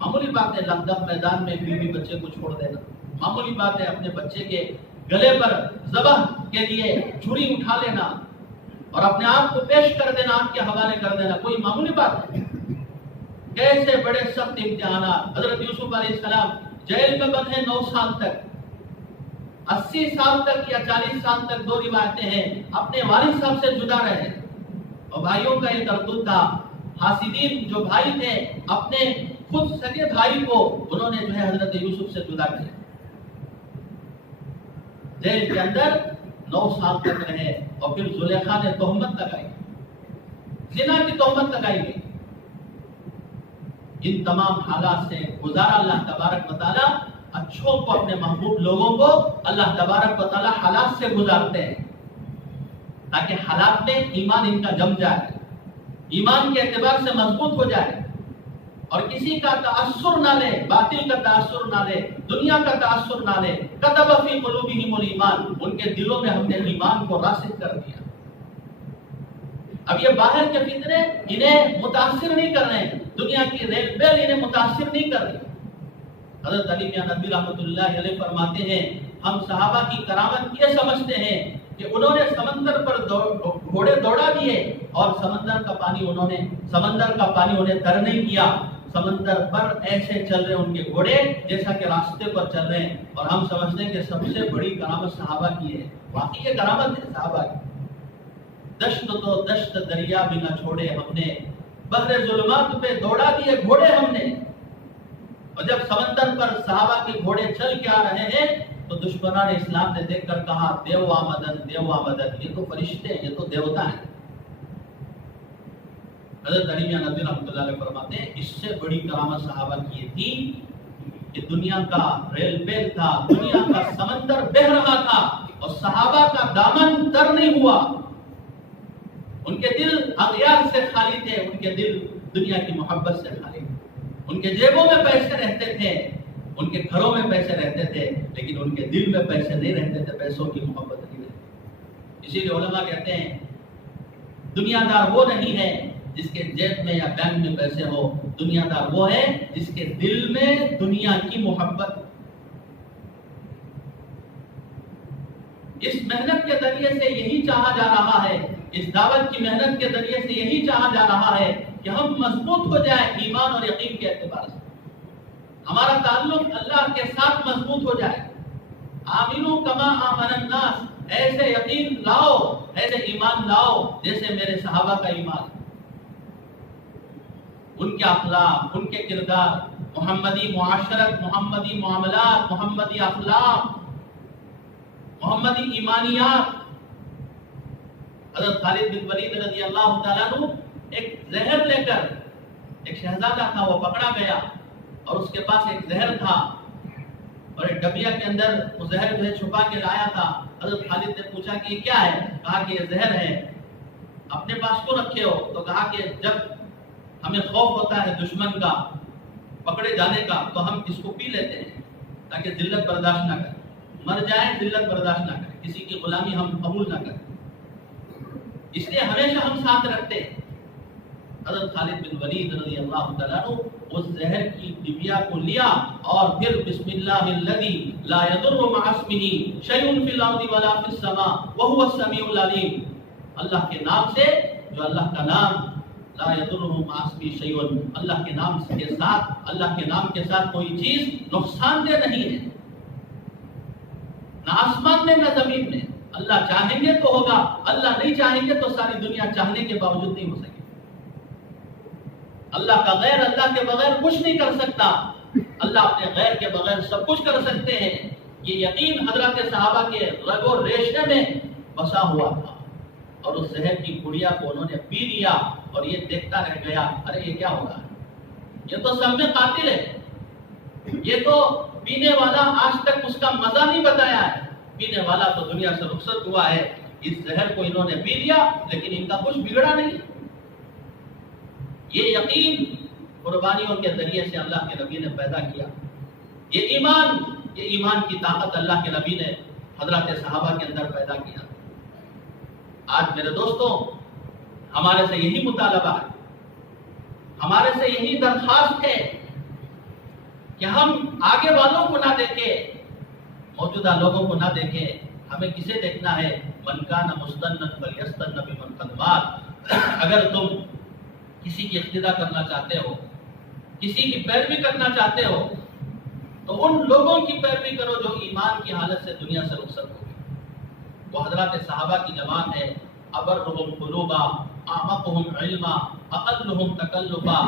معمولی بات ہے لندن میدان میں بیوی بچے کو چھوڑ دینا. معمولی بات ہے اپنے بچے کے گلے پر ذبح کے لیے چھری اٹھا لینا اور اپنے آپ کو پیش کر دینا، آپ کے حوالے کر دینا. کوئی معمولی بات ہے؟ کیسے بڑے سخت امتحانات. حضرت یوسف علیہ السلام جیل میں بند ہیں 9 سال تک، 80 سال تک یا 40 سال تک، 2 روایتیں ہیں، اپنے والد صاحب سے جدا رہے. اور بھائیوں کا یہ کرتوت تھا. حاسدین جو بھائی تھے اپنے خود سگے بھائی کو انہوں نے جو ہے حضرت یوسف سے جدا کیا. جیل کے اندر 9 سال تک رہے. اور پھر زلیخا نے تہمت لگائی، زنا کی تہمت لگائی گئی. ان تمام حالات سے گزارا اللہ تبارک و تعالیٰ. اچھوں کو، اپنے محبوب لوگوں کو اللہ تبارک و تعالیٰ حالات سے گزارتے ہیں تاکہ حالات میں ایمان ان کا جم جائے، ایمان کے اعتبار سے مضبوط ہو جائے اور کسی کا تاثر نہ لے، باطل کا تاثر نہ لے، دنیا کا تاثر نہ لے. کتب فی قلوبہم الایمان، ان کے دلوں میں ہم نے ایمان کو راسخ کر دیا. اب یہ باہر کے فتنے انہیں متاثر نہیں کر رہے ہیں، دنیا کی ریل بیل انہیں متاثر نہیں کر رہی. حضرت علی میاں ندوی رحمۃ اللہ علیہ فرماتے ہیں ہم صحابہ کی کرامت یہ سمجھتے ہیں کہ انہوں نے سمندر پر گھوڑے دوڑا دیے اور سمندر کا پانی انہیں تر نہیں کیا. سمندر پر ایسے چل رہے ان کے گھوڑے جیسا کہ راستے پر چل رہے ہیں. اور ہم سمجھتے ہیں کہ سب سے بڑی کرامت صحابہ کی ہے. واقعی یہ کرامت ہے صحابہ کی. دشت تو دشت دریا بھی نہ چھوڑے ہم نے، بحر ظلمات پہ دوڑا دیے گھوڑے ہم نے. اور جب سمندر پر صحابہ کے گھوڑے چل کے آ رہے ہیں تو دشمنان اسلام نے دیکھ کر کہا دیو آمدن، دیو آمدن، یہ تو فرشتے ہیں، یہ تو دیوتا ہیں. حضرت علی میاں ندوی رحمۃ اللہ علیہ فرماتے ہیں اس سے بڑی کرامت صحابہ کی یہ تھی کہ دنیا کا ریل بیل تھا، دنیا کا سمندر بہہ رہا تھا اور صحابہ کا دامن تر نہیں ہوا. ان کے دل اغیار سے خالی تھے، ان کے دل دنیا کی محبت سے خالی تھے. ان کے جیبوں میں پیسے رہتے تھے، ان کے گھروں میں پیسے رہتے تھے، لیکن ان کے دل میں پیسے نہیں رہتے تھے، پیسوں کی محبت نہیں رہتی. اسی لیے علماء کہتے ہیں دنیا دار وہ نہیں ہے جس کے جیب میں یا بینک میں پیسے ہو، دنیا دار وہ ہے جس کے دل میں دنیا کی محبت. اس محنت کے ذریعے سے یہی چاہا جا رہا ہے، اس دعوت کی محنت کے ذریعے سے یہی چاہا جا رہا ہے کہ ہم مضبوط ہو جائیں ایمان اور یقین کے اعتبار سے. ہمارا تعلق اللہ کے ساتھ مضبوط ہو جائے. آمنو کما آمن الناس، ایسے یقین لاؤ، ایسے ایمان لاؤ جیسے میرے صحابہ کا ایمان. ان کے اخلاق، ان کے کردار، محمدی معاشرت، محمدی معاملات، محمدی اخلاق، محمدی ایمانیات. حضرت خالد بن ولید رضی اللہ تعالیٰ عنہ ایک زہر لے کر، ایک شہزادہ تھا وہ پکڑا گیا اور اس کے پاس ایک زہر تھا اور ایک ڈبیا کے اندر وہ زہر جو ہے چھپا کے لایا تھا. حضرت خالد نے پوچھا کہ یہ کیا ہے؟ کہا کہ یہ زہر ہے. اپنے پاس کیوں رکھے ہو؟ تو کہا کہ جب ہمیں خوف ہوتا ہے دشمن کا پکڑے جانے کا تو ہم اس کو پی لیتے ہیں تاکہ ذلت برداشت نہ کریں، مر جائیں ذلت برداشت نہ کریں، کسی کی غلامی ہم قبول نہ کریں، اس لیے ہمیشہ ہم ساتھ رکھتے ہیں. حضرت خالد بن ولید رضی اللہ تعالیٰ عنہ اس زہر کی ڈبیا کو لیا اور پھر بسم اللہ الذی لا یضر مع اسمہ شیء فی الارض ولا فی السماء وهو السمیع العلیم، اللہ کے نام سے جو اللہ کا نام لا یضرہ مع اسمہ شیء، اللہ کے نام کے ساتھ کوئی چیز نقصان دہ نہیں ہے، نہ آسمان میں نہ زمین میں۔ اللہ چاہیں گے تو ہوگا، اللہ نہیں چاہیں گے تو ساری دنیا چاہنے کے باوجود نہیں ہو سکے۔ اللہ کا غیر اللہ کے بغیر کچھ نہیں کر سکتا، اللہ اپنے غیر کے بغیر سب کچھ کر سکتے ہیں۔ یہ یقین حضرات صحابہ کے رگ و ریشے میں بسا ہوا تھا، اور اس زہر کی گڑیا کو انہوں نے پی لیا اور یہ دیکھتا رہ گیا، ارے یہ کیا ہوگا، یہ تو سب میں قاتل ہے، یہ تو پینے والا آج تک اس کا مزہ نہیں بتایا ہے، پینے والا تو دنیا سے رخصت ہوا ہے، اس زہر کو انہوں نے پی لیا لیکن ان کا کچھ بگڑا نہیں۔ یہ یقین قربانیوں کے ذریعے سے اللہ کے نبی نے پیدا کیا، یہ ایمان کی طاقت اللہ کے نبی نے حضرات صحابہ کے اندر پیدا کیا۔ آج میرے دوستوں ہمارے سے یہی مطالبہ ہے، ہمارے سے یہی درخواست ہے کہ ہم آگے والوں کو نہ دیکھیں، موجودہ لوگوں کو نہ دیکھیں، ہمیں کسے دیکھنا ہے؟ من کان مستنن فلیستن بمن قد مات۔ اگر تم کسی کی اقتدا کرنا چاہتے ہو، کسی کی پیروی کرنا چاہتے ہو، تو ان لوگوں کی پیروی کرو جو ایمان کی حالت سے دنیا سے رخصت ہو گئے۔ وہ حضرات صحابہ کی جماعت ہے، ابرهم قلوبا، اعمقهم علما، اقلهم تکلفا،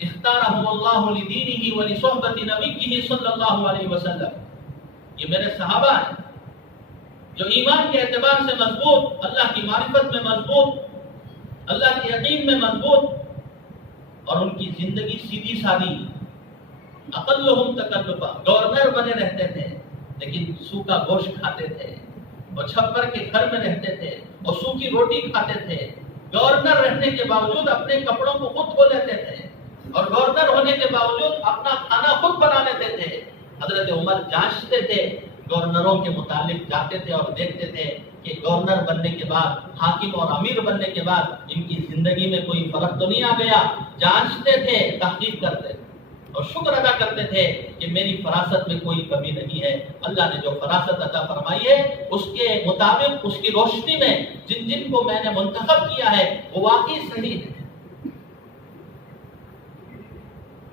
اختارهم اللہ لدینہ ولصحبۃ نبیہ صلی اللہ علیہ وسلم۔ یہ میرے صحابہ ہیں جو ایمان کے اعتبار سے مضبوط، اللہ کی معرفت میں مضبوط، اللہ کے یقین میں مضبوط، اور ان کی زندگی سیدھی سادی، اقلهم تکلفا، گورنر بنے رہتے تھے لیکن سوکھا گوشت کھاتے تھے، اور چھپر کے گھر میں رہتے تھے اور سوکھی روٹی کھاتے تھے۔ گورنر رہنے کے باوجود اپنے کپڑوں کو خود دھو لیتے تھے، اور گورنر ہونے کے باوجود اپنا کھانا خود بنا لیتے تھے۔ حضرت عمر جانچتے تھے، گورنروں کے متعلق جاتے تھے اور دیکھتے تھے کہ گورنر بننے کے بعد، حاکم اور امیر بننے کے بعد ان کی زندگی میں کوئی فرق تو نہیں آ گیا۔ جانچتے تھے، تحقیق کرتے تھے اور شکر ادا کرتے تھے کہ میری فراست میں کوئی کمی نہیں ہے، اللہ نے جو فراست عطا فرمائی ہے اس کے مطابق، اس کی روشنی میں جن کو میں نے منتخب کیا ہے وہ واقعی صحیح ہے۔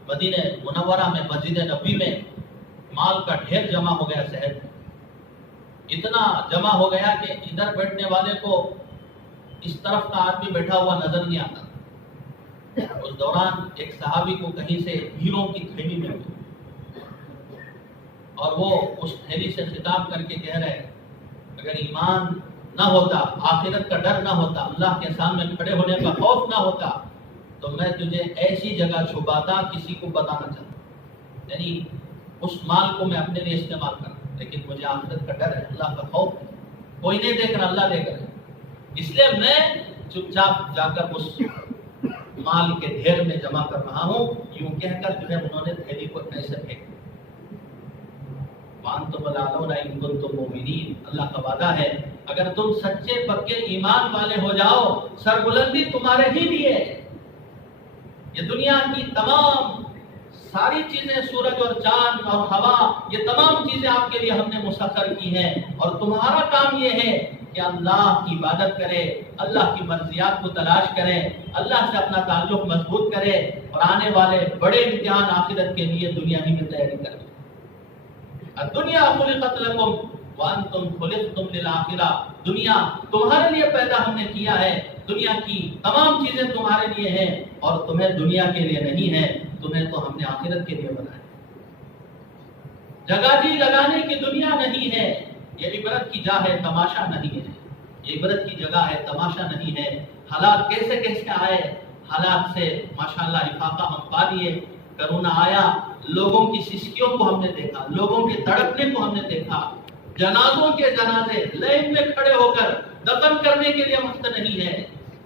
مدینہ منورہ میں، مسجد نبوی میں مال کا ڈھیر جمع ہو گیا، صحت اتنا جمع ہو گیا کہ ادھر بیٹھنے والے کو اس طرف کا آدمی بیٹھا ہوا نظر نہیں آتا۔ اس دوران ایک صحابی کو کہیں سے ہیروں کی تھیلی مل گئی، اور وہ اس تھیلی سے خطاب کر کے کہہ رہے، اگر ایمان نہ ہوتا، آخرت کا ڈر نہ ہوتا، اللہ کے سامنے کھڑے ہونے کا خوف نہ ہوتا، تو میں تجھے ایسی جگہ چھپاتا کسی کو بتانا چاہتا، یعنی اس مال کو میں اپنے لیے استعمال کرتا، لیکن مجھے آخرت کا ڈر ہے، اللہ کا خوف ہے، کوئی نہیں دیکھ رہا، اللہ دیکھ رہا ہے، اس لیے میں چپ چاپ جا کر اس مال کے ڈھیر میں جمع کر رہا ہوں۔ یوں کہہ کر جو ہے انہوں نے تھیلی کو ایسے پھینک دیا۔ وَأَنْتُمُ الْأَعْلَوْنَ إِن كُنتُم مُؤْمِنِينَ، اللہ کا وعدہ ہے اگر تم سچے پکے ایمان والے ہو جاؤ، سربلندی تمہارے ہی لیے۔ یہ دنیا کی تمام ساری چیزیں، سورج اور چاند اور ہوا، یہ تمام چیزیں آپ کے لیے ہم نے مسخر کی ہیں، اور تمہارا کام یہ ہے کہ اللہ کی عبادت کرے، اللہ کی مرضیات کو تلاش کرے، اللہ سے اپنا تعلق مضبوط کرے، اور آنے والے بڑے امتحان آخرت کے لیے دنیا ہی میں تیاری کرے۔ الدنیا خلقت لکم وانتم خلقتم للآخرہ، دنیا تمہارے لیے پیدا ہم نے کیا ہے، دنیا کی تمام چیزیں تمہارے لیے ہیں، اور تمہیں دنیا کے لیے نہیں ہے، تمہیں تو ہم نے آخرت کے لیے بنایا۔ جگہ جی لگانے کی دنیا نہیں ہے، یہ عبرت کی جا ہے، تماشا نہیں ہے، یہ عبرت کی جگہ ہے، تماشا نہیں ہے۔ حالات کیسے کیسے آئے، حالات سے ماشاءاللہ افاقہ ہم پا لیے۔ کرونا آیا، لوگوں کی سسکیوں کو ہم نے دیکھا، لوگوں کے تڑپنے کو ہم نے دیکھا، جنازوں کے جنازے لائن میں کھڑے ہو کر دفن کرنے کے لیے وقت نہیں ہے،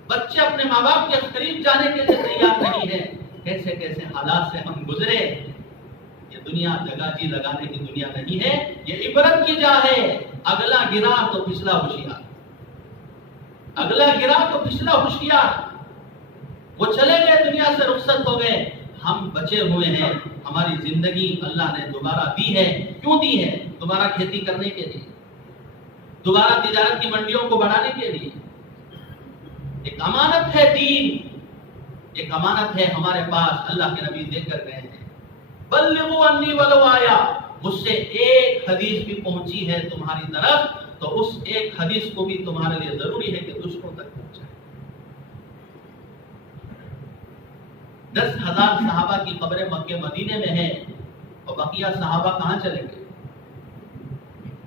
بچے اپنے ماں باپ کے قریب جانے کے لیے تیار نہیں ہے۔ کیسے کیسے حالات سے ہم گزرے۔ یہ دنیا جگہ جی لگانے کی دنیا نہیں ہے، یہ عبرت کی جا ہے۔ اگلا گرا تو پچھلا ہوشیار، اگلا گرا تو پچھلا ہوشیار۔ وہ چلے گئے، دنیا سے رخصت ہو گئے، ہم بچے ہوئے ہیں۔ ہماری زندگی اللہ نے دوبارہ دی ہے۔ کیوں دی ہے؟ دوبارہ کھیتی کرنے کے لیے، دوبارہ تجارت کی منڈیوں کو بڑھانے کے لیے، ایک امانت ہے دین، ایک امانت ہے ہمارے پاس، اللہ کے نبی دے کر گئے ہیں، بلغوا انی ولو آیا، مجھ سے ایک حدیث بھی پہنچی ہے تمہاری طرف تو اس ایک حدیث کو بھی تمہارے لیے ضروری ہے کہ دوسروں تک پہنچائے۔ 10,000 صحابہ کی قبریں مکہ مدینے میں ہیں اور بقیہ صحابہ کہاں چلے گئے؟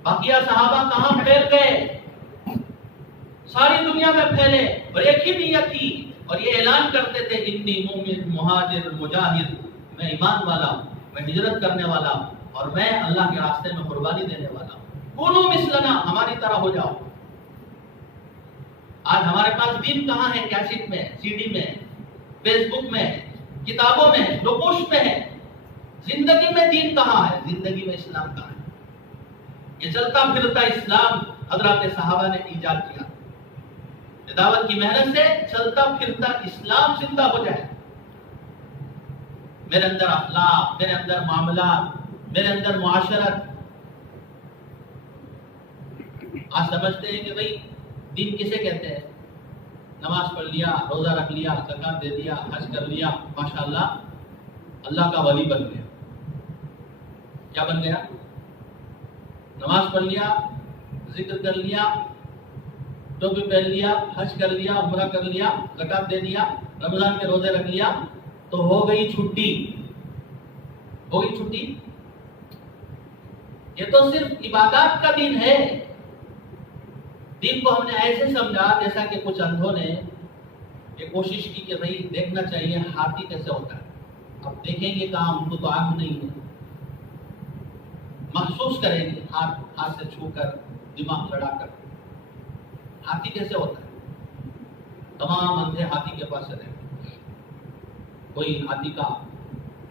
بقیہ صحابہ کہاں پھیل گئے؟ ساری دنیا میں پھیلے اور ایک ہی نیت تھی اور یہ اعلان کرتے تھے انی مومن مہاجر مجاہد، میں ایمان والا ہوں، میں ہجرت کرنے والا ہوں اور میں اللہ کے راستے میں قربانی دینے والا ہوں، کونوا مثلنا، ہماری طرح ہو جاؤ۔ آج ہمارے پاس دین کہاں ہے؟ کیسٹ میں، سی ڈی میں، فیس بک میں، کتابوں میں، نقوش میں ہے۔ زندگی میں دین کہاں ہے؟ زندگی میں اسلام کہاں ہے؟ یہ چلتا پھرتا اسلام حضرات صحابہ نے ایجاد کیا، دعوت کی محنت سے چلتا پھرتا اسلام زندہ ہو جائے، میرے اندر اخلاق، میرے اندر معاملات، میرے اندر معاشرت۔ آج سمجھتے ہیں کہ بھئی دین کسے کہتے ہیں؟ نماز پڑھ لیا، روزہ رکھ لیا، زکات دے دیا، حج کر لیا، ماشاءاللہ اللہ کا ولی بن گیا۔ کیا بن گیا؟ نماز پڑھ لیا، ذکر کر لیا، ٹوپی پہن لیا، حج کر لیا، عمرہ کر لیا، زکات دے دیا، رمضان کے روزے رکھ لیا تو ہو گئی چھٹی، ہو گئی چھٹی۔ یہ تو صرف عبادات کا دین ہے۔ دین کو ہم نے ایسے سمجھا جیسا کہ کچھ اندھوں نے یہ کوشش کی کہ بھئی دیکھنا چاہیے ہاتھی کیسے ہوتا ہے، اب دیکھیں گے کہاں، ان کو تو آنکھ نہیں ہے، محسوس کریں گے ہاتھ سے چھو کر، دماغ لڑا کر ہاتھی کیسے ہوتا ہے۔ تمام اندھے ہاتھی کے پاس چلے گئے، کوئی ہاتھی کا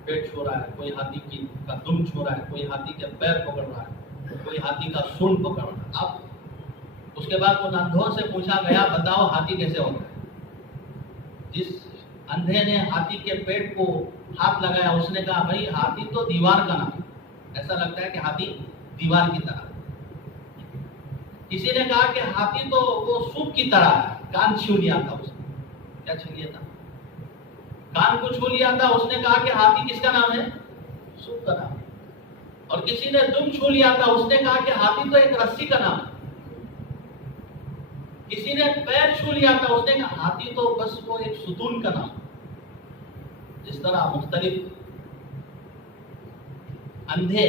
پیٹ چھو رہا ہے، کوئی ہاتھی کا دم چھو رہا ہے، کوئی ہاتھی کے پیر پکڑ رہا ہے، کوئی ہاتھی کا سونڈ پکڑ رہا ہے۔ اب اس کے بعد ان اندھوں سے پوچھا گیا بتاؤ ہاتھی کیسے ہوتا ہے۔ جس اندھے نے ہاتھی کے پیٹ کو ہاتھ لگایا اس نے کہا بھائی ہاتھی تو دیوار کا نام ہے، ایسا لگتا ہے کہ ہاتھی دیوار کی طرح۔ کسی نے کہا کہ ہاتھی تو وہ سوپ کی طرح ہے، کان چھو لیا تھا اس نے۔ کیا چھو لیا تھا؟ کان کو چھو لیا تھا۔ اس نے کہا کہ ہاتھی کس کا نام ہے؟ سوپ کا نام ہے۔ اور کسی نے دم چھو لیا تھا، اس نے کہا کہ ہاتھی تو ایک رسی کا نام ہے۔ کسی نے پیر چھو لیا تھا، اس نے کہا ہاتھی تو بس وہ ایک ستون کا نام ہے۔ جس طرح مختلف اندھے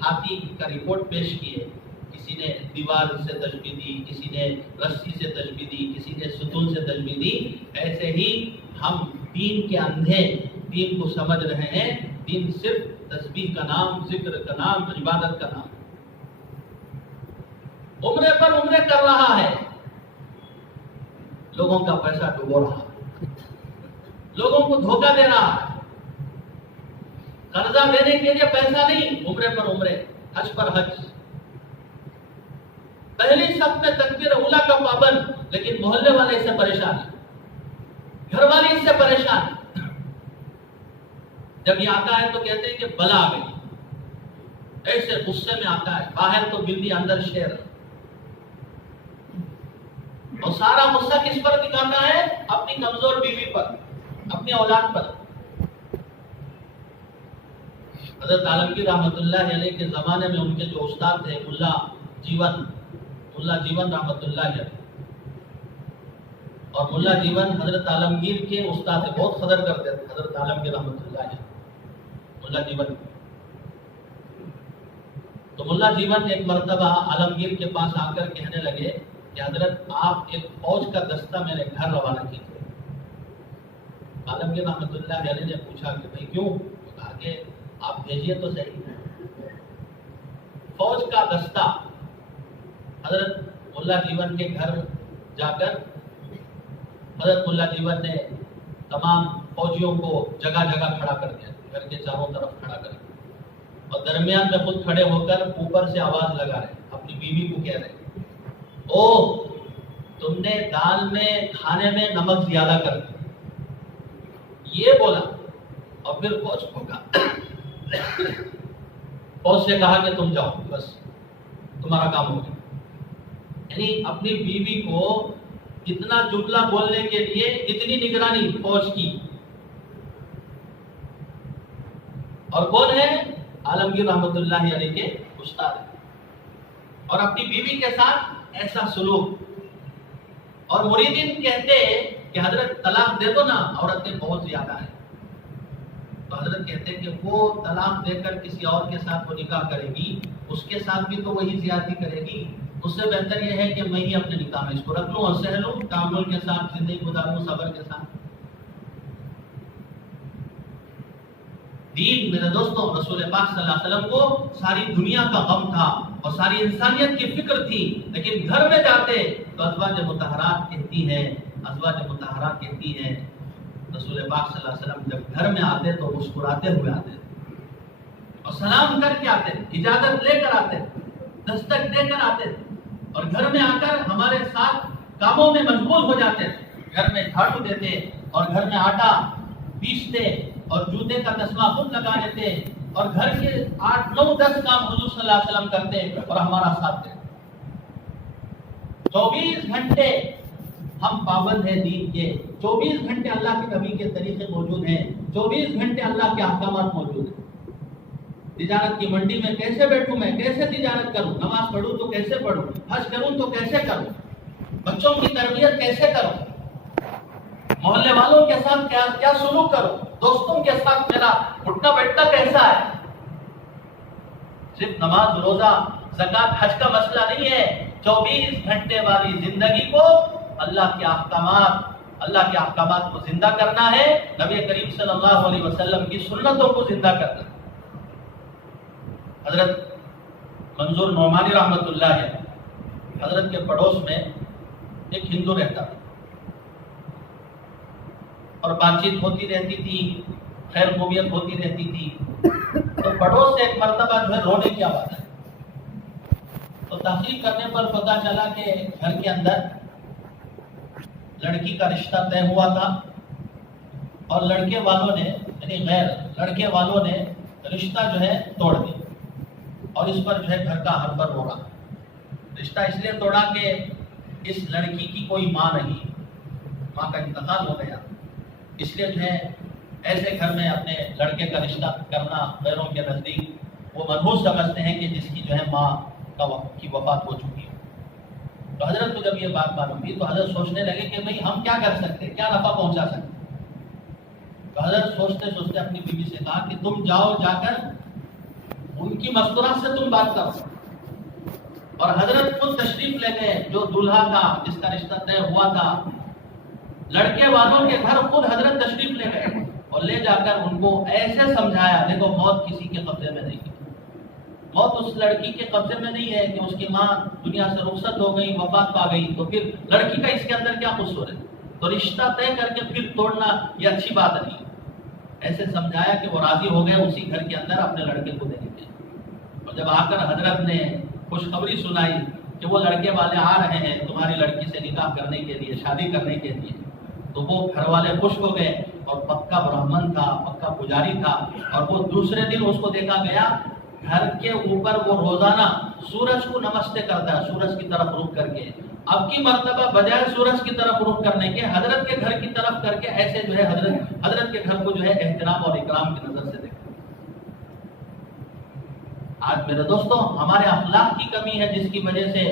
ہاتھی کا رپورٹ پیش کیے، کسی نے دیوار سے تشبیہ دی، کسی نے رسی سے تشبیہ دی، کسی نے ستون سے تشبیہ دی، ایسے ہی ہم دین کے اندھے دین کو سمجھ رہے ہیں۔ دین صرف تسبیح کا نام، ذکر کا نام، عبادت کا نام۔ عمرے پر عمرے کر رہا ہے، لوگوں کا پیسہ ڈبو رہا ہے، لوگوں کو دھوکہ دے رہا ہے، قرضہ دینے کے لیے پیسہ نہیں، عمرے پر عمرے، حج پر حج، پہلی صف میں تکبیر اولا کا پابند، لیکن محلے والے اس سے پریشان ہیں، گھر والے اس سے پریشان ہیں۔ جب یہ آتا ہے تو کہتے ہیں کہ بلا آ گئی، ایسے غصے میں آتا ہے، باہر تو بلی اندر شیر، اور سارا غصہ کس پر دکھاتا ہے؟ اپنی کمزور بیوی پر، اپنی اولاد پر۔ حضرت عالمگیر رحمۃ اللہ علیہ کے زمانے میں ان کے جو استاد تھے ملا جیون رحمۃ اللہ علیہ، اور ملا جیون حضرت عالمگیر کے استاد سے بہت قدر کرتے تھے، حضرت عالمگیر رحمۃ اللہ علیہ ملا جیون۔ تو ملا جیون ایک مرتبہ عالمگیر کے پاس آ کر کہنے لگے کہ حضرت آپ ایک فوج کا دستہ میرے گھر روانہ کیجیے۔ عالمگیر رحمۃ اللہ علیہ نے پوچھا کہ بھائی کیوں؟ کہا کہ آپ بھیجیے تو صحیح۔ فوج کا دستہ حضرت ملا جیون کے گھر جا کر حضرت ملا جیون نے تمام فوجیوں کو جگہ جگہ کھڑا کر دیا، گھر کے چاروں طرف کھڑا کر دیا، اور درمیان میں خود کھڑے ہو کر اوپر سے آواز لگا رہے، اپنی بیوی کو کہہ رہے او تم نے دال میں کھانے میں نمک زیادہ کر دیا، یہ بولا، اور پھر فوج کو کہا، فوج سے کہا کہ تم جاؤ، بس تمہارا کام ہو گیا۔ یعنی اپنی بیوی کو اتنا جملہ بولنے کے لیے اتنی نگرانی فوج کی. اور کون ہے؟ عالمگیر رحمت اللہ علیہ کے استاد. اور اپنی بیوی کے ساتھ ایسا سلوک. اور مریدین کہتے کہ حضرت طلاق دے دو نا، عورتیں بہت زیادہ ہیں. تو حضرت کہتے کہ وہ طلاق دے کر کسی اور کے ساتھ وہ نکاح کرے گی، اس کے ساتھ بھی تو وہی زیادتی کرے گی. اس سے بہتر یہ ہے کہ میں ہی اپنے نکاح میں اس کو رکھ لوں اور سہ لوں، تعامل کے ساتھ زندگی گزاروں، صبر کے ساتھ. دین میرے دوستوں، رسول پاک صلی اللہ علیہ وسلم کو ساری دنیا کا غم تھا اور ساری انسانیت کی فکر تھی، لیکن گھر میں جاتے تو ازواج مطہرات کہتی ہیں رسول پاک صلی اللہ علیہ وسلم جب گھر میں آتے تو مسکراتے ہوئے آتے اور سلام کر کے آتے، اجازت لے کر آتے، دستک دے کر آتے، اور گھر میں آ کر ہمارے ساتھ کاموں میں مشغول ہو جاتے. گھر میں جھاڑو دیتے اور گھر میں آٹا پیستے اور جوتے کا تسمہ خود لگا لیتے اور گھر کے 8 9 10 کام حضور صلی اللہ علیہ وسلم کرتے اور ہمارا ساتھ دیتے. 24 گھنٹے ہم پابند ہیں دین کے، 24 گھنٹے اللہ کے نبی کے طریقے موجود ہیں، 24 گھنٹے اللہ کے احکامات موجود ہیں. تجارت کی منڈی میں کیسے بیٹھوں، میں کیسے تجارت کروں، نماز پڑھوں تو کیسے پڑھوں، حج کروں تو کیسے کروں، بچوں کی تربیت کیسے کروں، محلے والوں کے ساتھ کیا سلوک کروں، دوستوں کے ساتھ میرا اٹھنا بیٹھنا کیسا ہے. صرف نماز روزہ زکات حج کا مسئلہ نہیں ہے. 24 گھنٹے والی زندگی کو اللہ کے احکامات کو زندہ کرنا ہے، نبی کریم صلی اللہ علیہ وسلم کی سنتوں کو زندہ کرنا ہے. حضرت منظور نعمانی رحمت اللہ ہے، حضرت کے پڑوس میں ایک ہندو رہتا تھا اور بات چیت ہوتی رہتی تھی، خیر خوبیت ہوتی رہتی تھی. تو پڑوس سے ایک مرتبہ جو ہے رونے کی آواز آئی. تو تحقیق کرنے پر پتہ چلا کہ گھر کے اندر لڑکی کا رشتہ طے ہوا تھا اور لڑکے والوں نے یعنی غیر لڑکے والوں نے رشتہ جو ہے توڑ دیا. اور اس پر جو ہے گھر کا ہر پر رو رہا. رشتہ اس لیے توڑا کہ اس لڑکی کی کوئی ماں نہیں، ماں کا انتقال ہو گیا، اس لیے جو ہے ایسے گھر میں اپنے لڑکے کا رشتہ کرنا غیروں کے نزدیک وہ منحوس سمجھتے ہیں کہ جس کی جو ہے ماں کی وفات ہو چکی ہے. تو حضرت کو جب یہ بات معلوم ہوئی تو حضرت سوچنے لگے کہ بھئی ہم کیا کر سکتے، کیا نفع پہنچا سکتے. تو حضرت سوچتے سوچتے اپنی بیوی سے کہا کہ تم جاؤ، جا کر ان کی مستورات سے تم بات کرو. اور حضرت خود تشریف لے گئے، جو دولہا کا جس کا رشتہ طے ہوا تھا، لڑکے والوں کے گھر خود حضرت تشریف لے گئے اور لے جا کر ان کو ایسے سمجھایا. دیکھو موت کسی کے قبضے میں نہیں، موت اس لڑکی کے قبضے میں نہیں ہے کہ اس کی ماں دنیا سے رخصت ہو گئی، وفات پا گئی، تو پھر لڑکی کا اس کے اندر کیا قصور ہے. تو رشتہ طے کر کے پھر توڑنا یہ اچھی بات نہیں. ایسے سمجھایا کہ وہ راضی ہو گئے اسی گھر کے اندر اپنے لڑکے کو دینے کے. اور جب آ کر حضرت نے خوشخبری سنائی کہ وہ لڑکے والے آ رہے ہیں تمہاری لڑکی سے نکاح کرنے کے لیے، شادی کرنے کے لیے، تو وہ گھر والے خوش ہو گئے. اور پکا برہمن تھا، پکا پجاری تھا، اور وہ دوسرے دن اس کو دیکھا گیا گھر کے اوپر وہ روزانہ سورج کو نمستے کرتا ہے، سورج کی طرف رخ کر کے. اب کی مرتبہ بجائے سورج کی طرف رخ کرنے کے حضرت کے گھر کی طرف کر کے ایسے جو ہے حضرت کے گھر کو جو ہے احترام اور اکرام کی نظر سے دیکھا. آج میرے دوستوں ہمارے اخلاق کی کمی ہے جس کی وجہ سے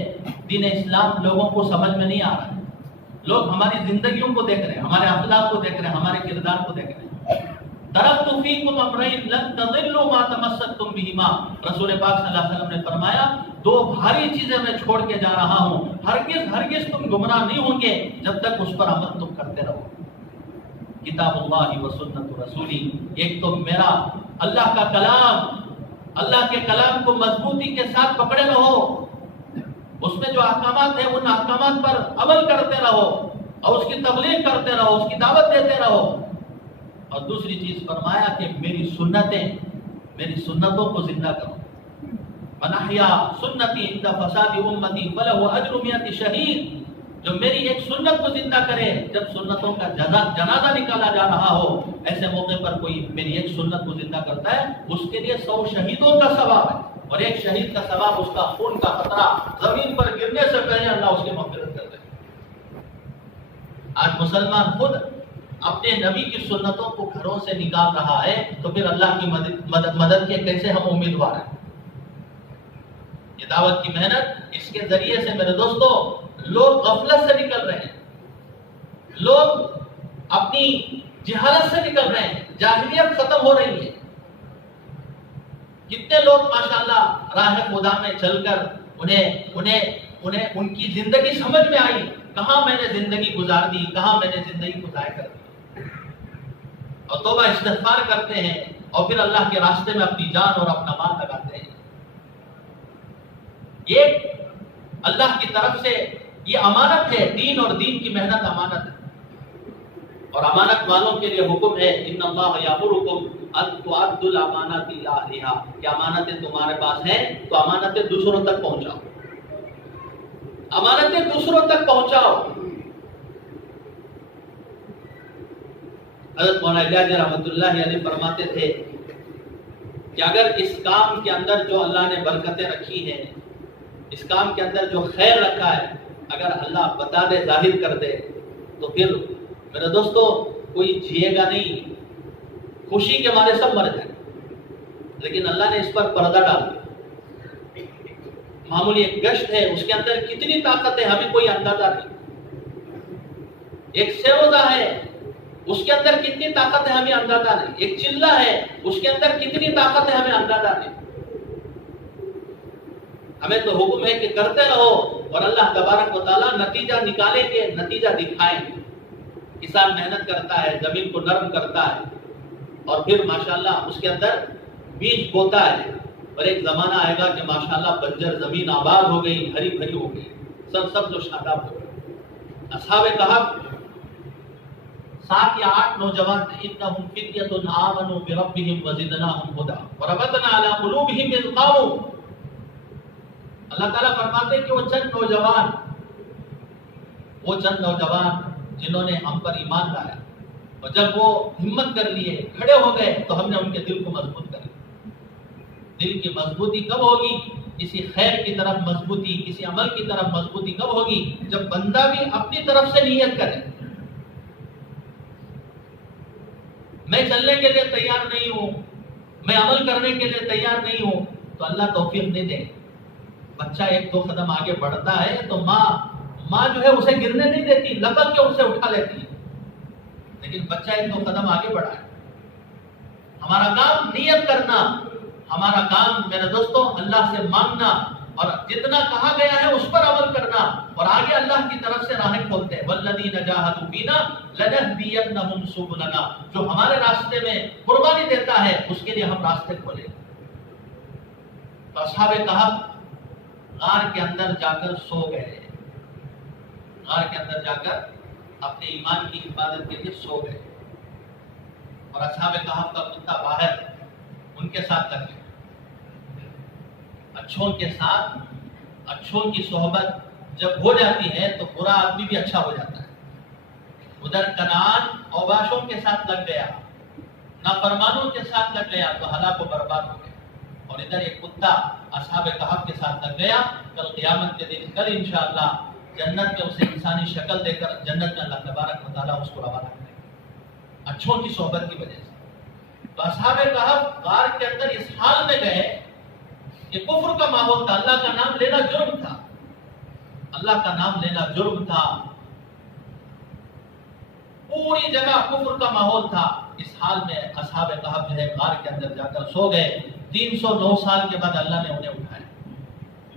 دین اسلام لوگوں کو سمجھ میں نہیں آ رہا ہے. لوگ ہماری زندگیوں کو دیکھ رہے ہیں، ہمارے اخلاق کو دیکھ رہے ہیں، ہمارے کردار کو دیکھ رہے ہیں. ترکت فیکم امرین لن تضلوا ما تمسکتم بہما، رسول پاک صلی اللہ علیہ وسلم نے فرمایا 2 بھاری چیزیں میں چھوڑ کے جا رہا ہوں، ہرگز تم گمراہ نہیں ہوں گے جب تک اس پر عمل تم کرتے رہو. کتاب اللہ و سنت رسولی، ایک تو میرا اللہ کا کلام، اللہ کے کلام کو مضبوطی کے ساتھ پکڑے رہو، اس میں جو احکامات ہیں ان احکامات پر عمل کرتے رہو اور اس کی تبلیغ کرتے رہو، اس کی دعوت دیتے رہو. اور دوسری چیز فرمایا کہ میری سنتوں کو زندہ کرو. من احیا سنتی عند فساد امتی فلہ اجر 100 شہید، جو میری ایک سنت کو زندہ کرے، جب سنتوں کا جنازہ نکالا جا رہا ہو، ایسے موقع پر کوئی میری ایک سنت کو زندہ کرتا ہے، اس کے لیے 100 شہیدوں کا ثواب ہے. اور ایک شہید کا ثواب اس کا خون کا قطرہ زمین پر گرنے سے پہلے اللہ اس کی مغفرت کر دے. مسلمان خود اپنے نبی کی سنتوں کو گھروں سے نکال رہا ہے تو پھر اللہ کی مدد کے کیسے ہم امیدوار ہیں؟ یہ دعوت کی محنت، اس کے ذریعے سے میرے دوستو لوگ غفلت سے نکل رہے ہیں، لوگ اپنی جہالت سے نکل رہے ہیں، جاہلیت ختم ہو رہی ہے۔ کتنے لوگ ماشاءاللہ راہ خدا میں چل کر انہیں ان کی زندگی سمجھ میں آئی، کہاں میں نے زندگی گزار دی، کہاں میں نے زندگی کو ضائع کر دی، اور توبہ استغفار کرتے ہیں اور پھر اللہ کے راستے میں اپنی جان اور اپنا مال لگاتے ہیں۔ ایک اللہ کی طرف سے یہ امانت ہے، دین اور دین کی محنت امانت ہے، اور امانت والوں کے لیے حکم ہے ان اللہ یامرکم ان تؤدوا الامانات الی اہلھا، کہ امانتیں تمہارے پاس ہیں تو امانتیں دوسروں تک پہنچاؤ، امانتیں دوسروں تک پہنچاؤ۔ حضرت مولانا الیاس رحمۃ اللہ علیہ فرماتے تھے کہ اگر اس کام کے اندر جو اللہ نے برکتیں رکھی ہیں، اس کام کے اندر جو خیر رکھا ہے، اگر اللہ بتا دے، ظاہر کر دے، تو پھر میرے دوستو کوئی جیے گا نہیں، خوشی کے مارے سب مر جائیں، لیکن اللہ نے اس پر پردہ ڈال دیا۔ معمولی ایک گشت ہے، اس کے اندر کتنی طاقت ہے ہمیں کوئی اندازہ نہیں، ایک سیروزہ ہے اس کے اندر کتنی طاقت ہے ہمیں اندازہ نہیں، ایک چلہ ہے اس کے اندر کتنی طاقت ہے ہمیں اندازہ نہیں۔ ہمیں تو حکم ہے کہ کرتے رہو، اور اللہ تبارک و تعالیٰ نتیجہ نکالیں گے، نتیجہ دکھائیں گے۔ کسان محنت کرتا ہے، زمین کو نرم کرتا ہے، اور پھر ماشاءاللہ اس کے اندر بیج بوتا ہے، اور ایک زمانہ آئے گا کہ ماشاءاللہ بنجر زمین آباد ہو گئی، ہری بھری ہو گئی، سب جو شاداب ہو گئے۔ اصحاب کہف 7 یا 8 نوجوان تھے، انہم فتیۃ آمنوا بربہم وزدناہم ہدی وربطنا علی قلوبہم اذ قاموا۔ اللہ تعالیٰ فرماتے ہیں کہ وہ چند نوجوان جنہوں نے ہم پر ایمان لایا، اور جب وہ ہمت کر لیے، کھڑے ہو گئے، تو ہم نے ان کے دل کو مضبوط کر لیا۔ دل کی مضبوطی کب ہوگی؟ کسی خیر کی طرف مضبوطی، کسی عمل کی طرف مضبوطی کب ہوگی؟ جب بندہ بھی اپنی طرف سے نیت کرے، میں چلنے کے لیے تیار نہیں ہوں، میں عمل کرنے کے لیے تیار نہیں ہوں، تو اللہ توفیق نہیں دے۔ بچہ 1-2 قدم آگے بڑھتا ہے تو ماں جو ہے اسے گرنے نہیں دیتی، لپک کے اسے اٹھا لیتی ہے، لیکن بچہ 1-2 قدم آگے بڑھا ہے۔ ہمارا کام نیت کرنا، ہمارا کام میرے دوستوں اللہ سے مانگنا، اور جتنا کہا گیا ہے اس پر عمل کرنا، اور آگے اللہ کی طرف سے راہیں کھولتے ہیں۔ والذین جاہدوا فینا لنہدینہم سبلنا، جو ہمارے راستے میں قربانی دیتا ہے اس کے لیے ہم راستے کھولیں۔ تو اصحاب کہف غار کے اندر جا کر سو گئے، غار کے اندر جا کر اپنے ایمان کی حفاظت کے لیے سو گئے، اور اصحاب کہف کا کتا باہر ان کے ساتھ لگ گیا۔ اچھوں کے ساتھ، اچھوں کی صحبت جب ہو جاتی ہے تو برا آدمی بھی اچھا ہو جاتا ہے۔ ادھر کنعان اوباشوں کے ساتھ لگ گیا، نافرمانوں کے ساتھ لگ گیا تو ہلاک و برباد ہو گیا، اور ادھر ایک کتا اصحاب کہف کے ساتھ لگ گیا۔ کل قیامت کے دن، کل انشاءاللہ جنت میں اسے انسانی شکل دے کر جنت میں اللہ تبارک و تعالیٰ اس کو روانہ کرے گا، اچھوں کی صحبت کی وجہ سے۔ تو اصحاب کہف غار کے اندر اس حال میں گئے کہ کفر کا ماحول تھا، اللہ کا نام لینا جرم تھا، اللہ کا نام لینا جرم تھا، پوری جگہ کفر کا ماحول تھا۔ اس حال میں اصحاب کہف جو ہے غار کے اندر جا کر سو گئے۔ 309 سال کے بعد اللہ نے انہیں اٹھایا،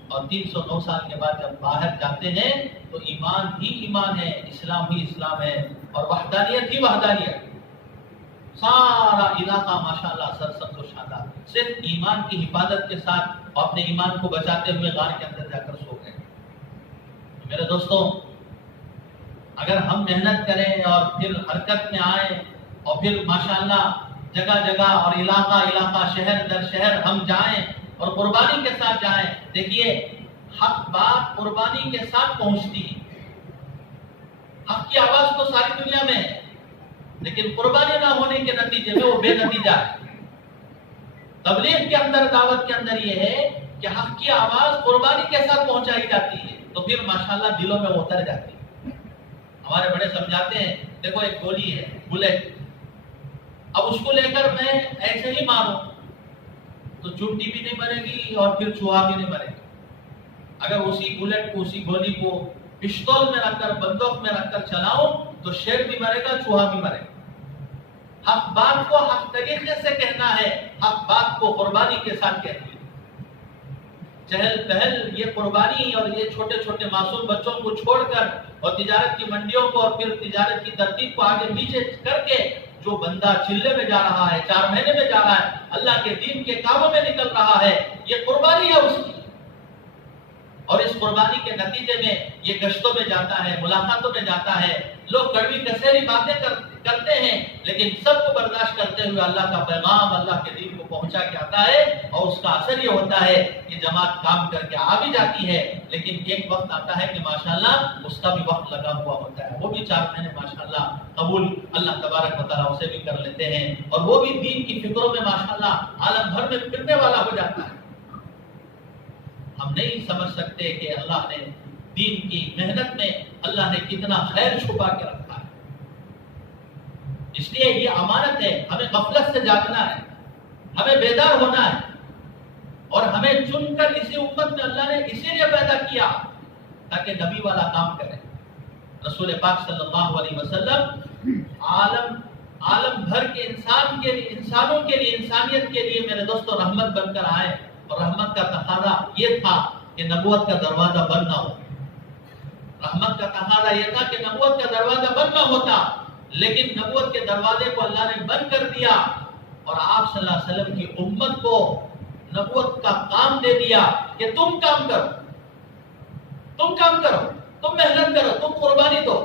اور 309 سال کے بعد جب باہر جاتے ہیں تو ایمان ہی ایمان ہے، اسلام ہی اسلام ہے، اور وحدانیت ہی وحدانیت۔ سارا علاقہ ماشاءاللہ سرسبز و شاداب، صرف ایمان کی حفاظت کے ساتھ اور اپنے ایمان کو بچاتے ہوئے غار کے اندر جا کر سو گئے۔ میرے دوستوں، اگر ہم محنت کریں اور پھر حرکت میں آئیں، اور پھر ماشاءاللہ جگہ جگہ اور علاقہ علاقہ، شہر در شہر ہم جائیں اور قربانی کے ساتھ جائیں، دیکھیے حق بات قربانی کے ساتھ پہنچتی ہے۔ حق کی آواز تو ساری دنیا میں ہے، لیکن قربانی نہ ہونے کے نتیجے میں وہ بے نتیجہ ہے۔ تبلیغ کے اندر، دعوت کے اندر یہ ہے کہ حق کی آواز قربانی کے ساتھ پہنچائی جاتی ہے، تو پھر ماشاءاللہ دلوں میں اتر جاتی ہے۔ ہمارے بڑے سمجھاتے ہیں دیکھو ایک گولی ہے بلیٹ، اب اس کو لے کر میں ایسے ہی ماروں تو چونٹی بھی نہیں مرے گی اور پھر چوہا بھی نہیں مرے گا۔ اگر اسی بلیٹ کو اسی گولی کو پستول میں رکھ کر بندوق میں رکھ کر چلاؤں تو شیر بھی مرے گا چوہا بھی مرے گا۔ حق بات کو حق طریقے سے کہنا ہے، حق بات کو قربانی کے ساتھ کہنا ہے۔ چہل پہل یہ قربانی اور یہ چھوٹے چھوٹے معصوم بچوں کو چھوڑ کر اور تجارت کی منڈیوں کو اور پھر تجارت کی ترتیب کو آگے پیچھے کر کے جو بندہ چلے میں جا رہا ہے، 4 مہینے میں جا رہا ہے، اللہ کے دین کے کاموں میں نکل رہا ہے، یہ قربانی ہے اس کی۔ اور اس قربانی کے نتیجے میں یہ گشتوں میں جاتا ہے، ملاقاتوں میں جاتا ہے، لوگ کڑوی کسیری باتیں کرتے ہیں، لیکن سب کو برداشت کرتے ہوئے اللہ کا پیغام اللہ کے دین کو پہنچا کے آتا ہے، اور اس کا اثر یہ ہوتا ہے کہ جماعت کام کر کے آ بھی جاتی ہے، لیکن ایک وقت آتا ہے کہ ماشاءاللہ اس کا بھی وقت لگا ہوا ہوتا ہے، وہ بھی 4 مہینے ماشاءاللہ قبول اللہ تبارک و تعالیٰ اسے بھی کر لیتے ہیں، اور وہ بھی دین کی فکروں میں ماشاءاللہ عالم بھر میں پھرنے والا ہو جاتا ہے۔ ہم نہیں سمجھ سکتے کہ اللہ نے دین کی محنت میں اللہ نے کتنا خیر چھپا کے رکھا ہے۔ اس لیے یہ امانت ہے، ہمیں غفلت سے جاگنا ہے، ہمیں بیدار ہونا ہے، اور ہمیں چن کر اسی امت میں اللہ نے اسی لیے پیدا کیا تاکہ نبی والا کام کرے۔ رسول پاک صلی اللہ علیہ وسلم عالم بھر کے انسانوں کے لیے انسانیت کے لیے میرے دوستوں رحمت بن کر آئے، اور رحمت کا تقاضا یہ تھا کہ نبوت کا دروازہ بند نہ ہو۔ رحمت کا تقاضا یہ تھا کہ نبوت کا دروازہ بند نہ ہوتا، لیکن نبوت کے دروازے کو اللہ نے بند کر دیا، اور آپ صلی اللہ علیہ وسلم کی امت کو نبوت کا کام دے دیا کہ تم کام کرو، تم محنت کرو، تم قربانی دو۔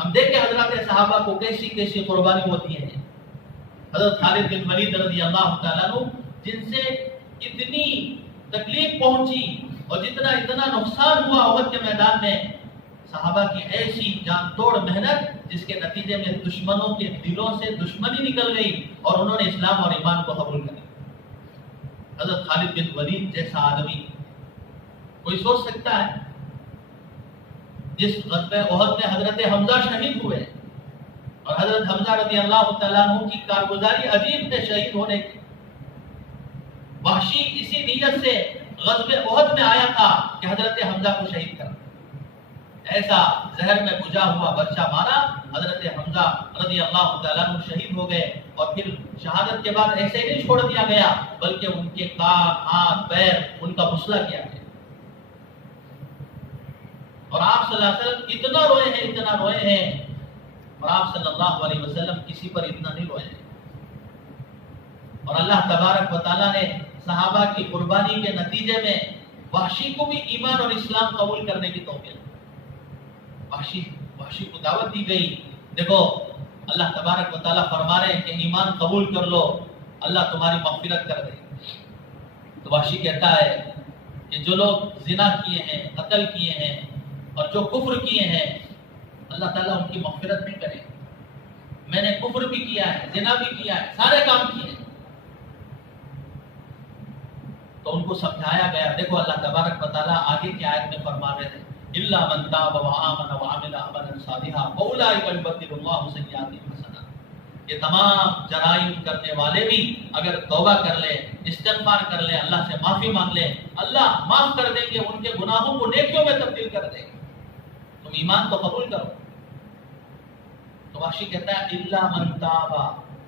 ہم دیکھیں حضرات صحابہ کو کیسی کیسی قربانی ہوتی ہے۔ حضرت خالد بن ولید رضی اللہ تعالیٰ عنہ جن سے اتنی تکلیف پہنچی اور اتنا نقصان ہوا احد کے میدان میں، صحابہ کی ایسی جان توڑ محنت جس کے نتیجے میں دشمنوں کے دلوں سے دشمنی نکل گئی اور انہوں نے اسلام اور ایمان کو قبول کر لیا۔ حضرت خالد بن ولید جیسا آدمی کوئی سوچ سکتا ہے؟ جس غزوہ احد میں حضرت حمزہ شہید ہوئے، اور حضرت حمزہ رضی اللہ تعالیٰ عنہ کی کارگزاری عجیب تھے شہید ہونے کی۔ وحشی اسی نیت سے غزوہ احد میں آیا تھا کہ حضرت حمزہ کو شہید کرنا، ایسا زہر میں بجھا ہوا بچہ مارا، حضرت حمزہ رضی اللہ تعالیٰ عنہ شہید ہو گئے، اور پھر شہادت کے بعد ایسے ہی نہیں چھوڑ دیا گیا، بلکہ ان کے کان، ہاتھ، پیر ان کا مسئلہ کیا گیا۔ اور آپ صلی اللہ علیہ وسلم اتنا روئے ہیں، اور آپ صلی اللہ علیہ وسلم کسی پر اتنا نہیں روئے ہیں۔ اور اللہ تبارک و تعالیٰ نے صحابہ کی قربانی کے نتیجے میں وحشی کو بھی ایمان اور اسلام قبول کرنے کی توفیق دی۔ وحشی کو دعوت دی گئی، دیکھو اللہ تبارک و تعالیٰ فرما رہے ہیں کہ ایمان قبول کر لو، اللہ تمہاری مغفرت کر دے۔ تو وحشی کہتا ہے کہ جو لوگ زنا کیے ہیں، قتل کیے ہیں اور جو کفر کیے ہیں، اللہ تعالیٰ ان کی مغفرت نہیں کرے۔ میں نے کفر بھی کیا ہے، زنا بھی کیا ہے، سارے کام کیے ہیں۔ تو ان کو سمجھایا گیا۔ دیکھو اللہ تبارک و تعالیٰ آگے کی آیت میں فرما رہے ہیں الا من تاب وآمن وعمل عملا صالحا فاولئک یبدل اللہ سیئاتہم حسنات۔ یہ تمام جرائم کرنے والے بھی اگر توبہ کر لیں، استغفار کر لیں، اللہ سے معافی مانگ لیں، اللہ معاف کر دیں گے، ان کے گناہوں کو نیکیوں میں تبدیل کر دیں گے۔ تم ایمان تو قبول کرو۔ تو وحشی کہتا ہے الا من تاب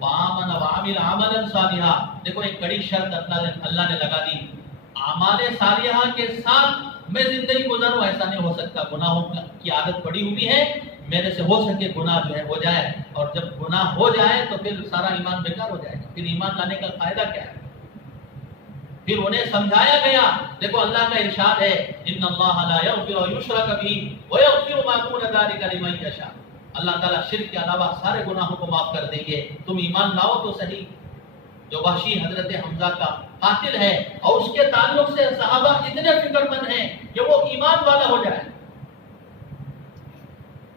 وآمن وعمل عملا صالحا۔ دیکھو ایک بڑی شرط اللہ نے لگا دی، اعمال صالحہ کے ساتھ میں زندگی گزاروں، ایسا نہیں ہو سکتا۔ گناہوں کی عادت پڑی ہوئی ہے، میرے سے ہو سکے گناہ جو ہے ہو جائے، اور جب گناہ ہو جائے تو پھر سارا ایمان بیکار ہو جائے گا، پھر ایمان لانے کا فائدہ کیا ہے؟ پھر انہیں سمجھایا گیا۔ دیکھو اللہ کا ارشاد ہے ان اللہ لا یغفر یشرک بہ ویغفر ما دون ذلک لمن یشاء۔ اللہ تعالیٰ شرک کے علاوہ سارے گناہوں کو معاف کر دیں گے، تم ایمان لاؤ تو صحیح۔ جو وحشی حضرت حمزہ کا قاتل ہے، اور اس کے تعلق سے صحابہ اتنے فکر مند ہیں کہ وہ ایمان والا ہو جائے۔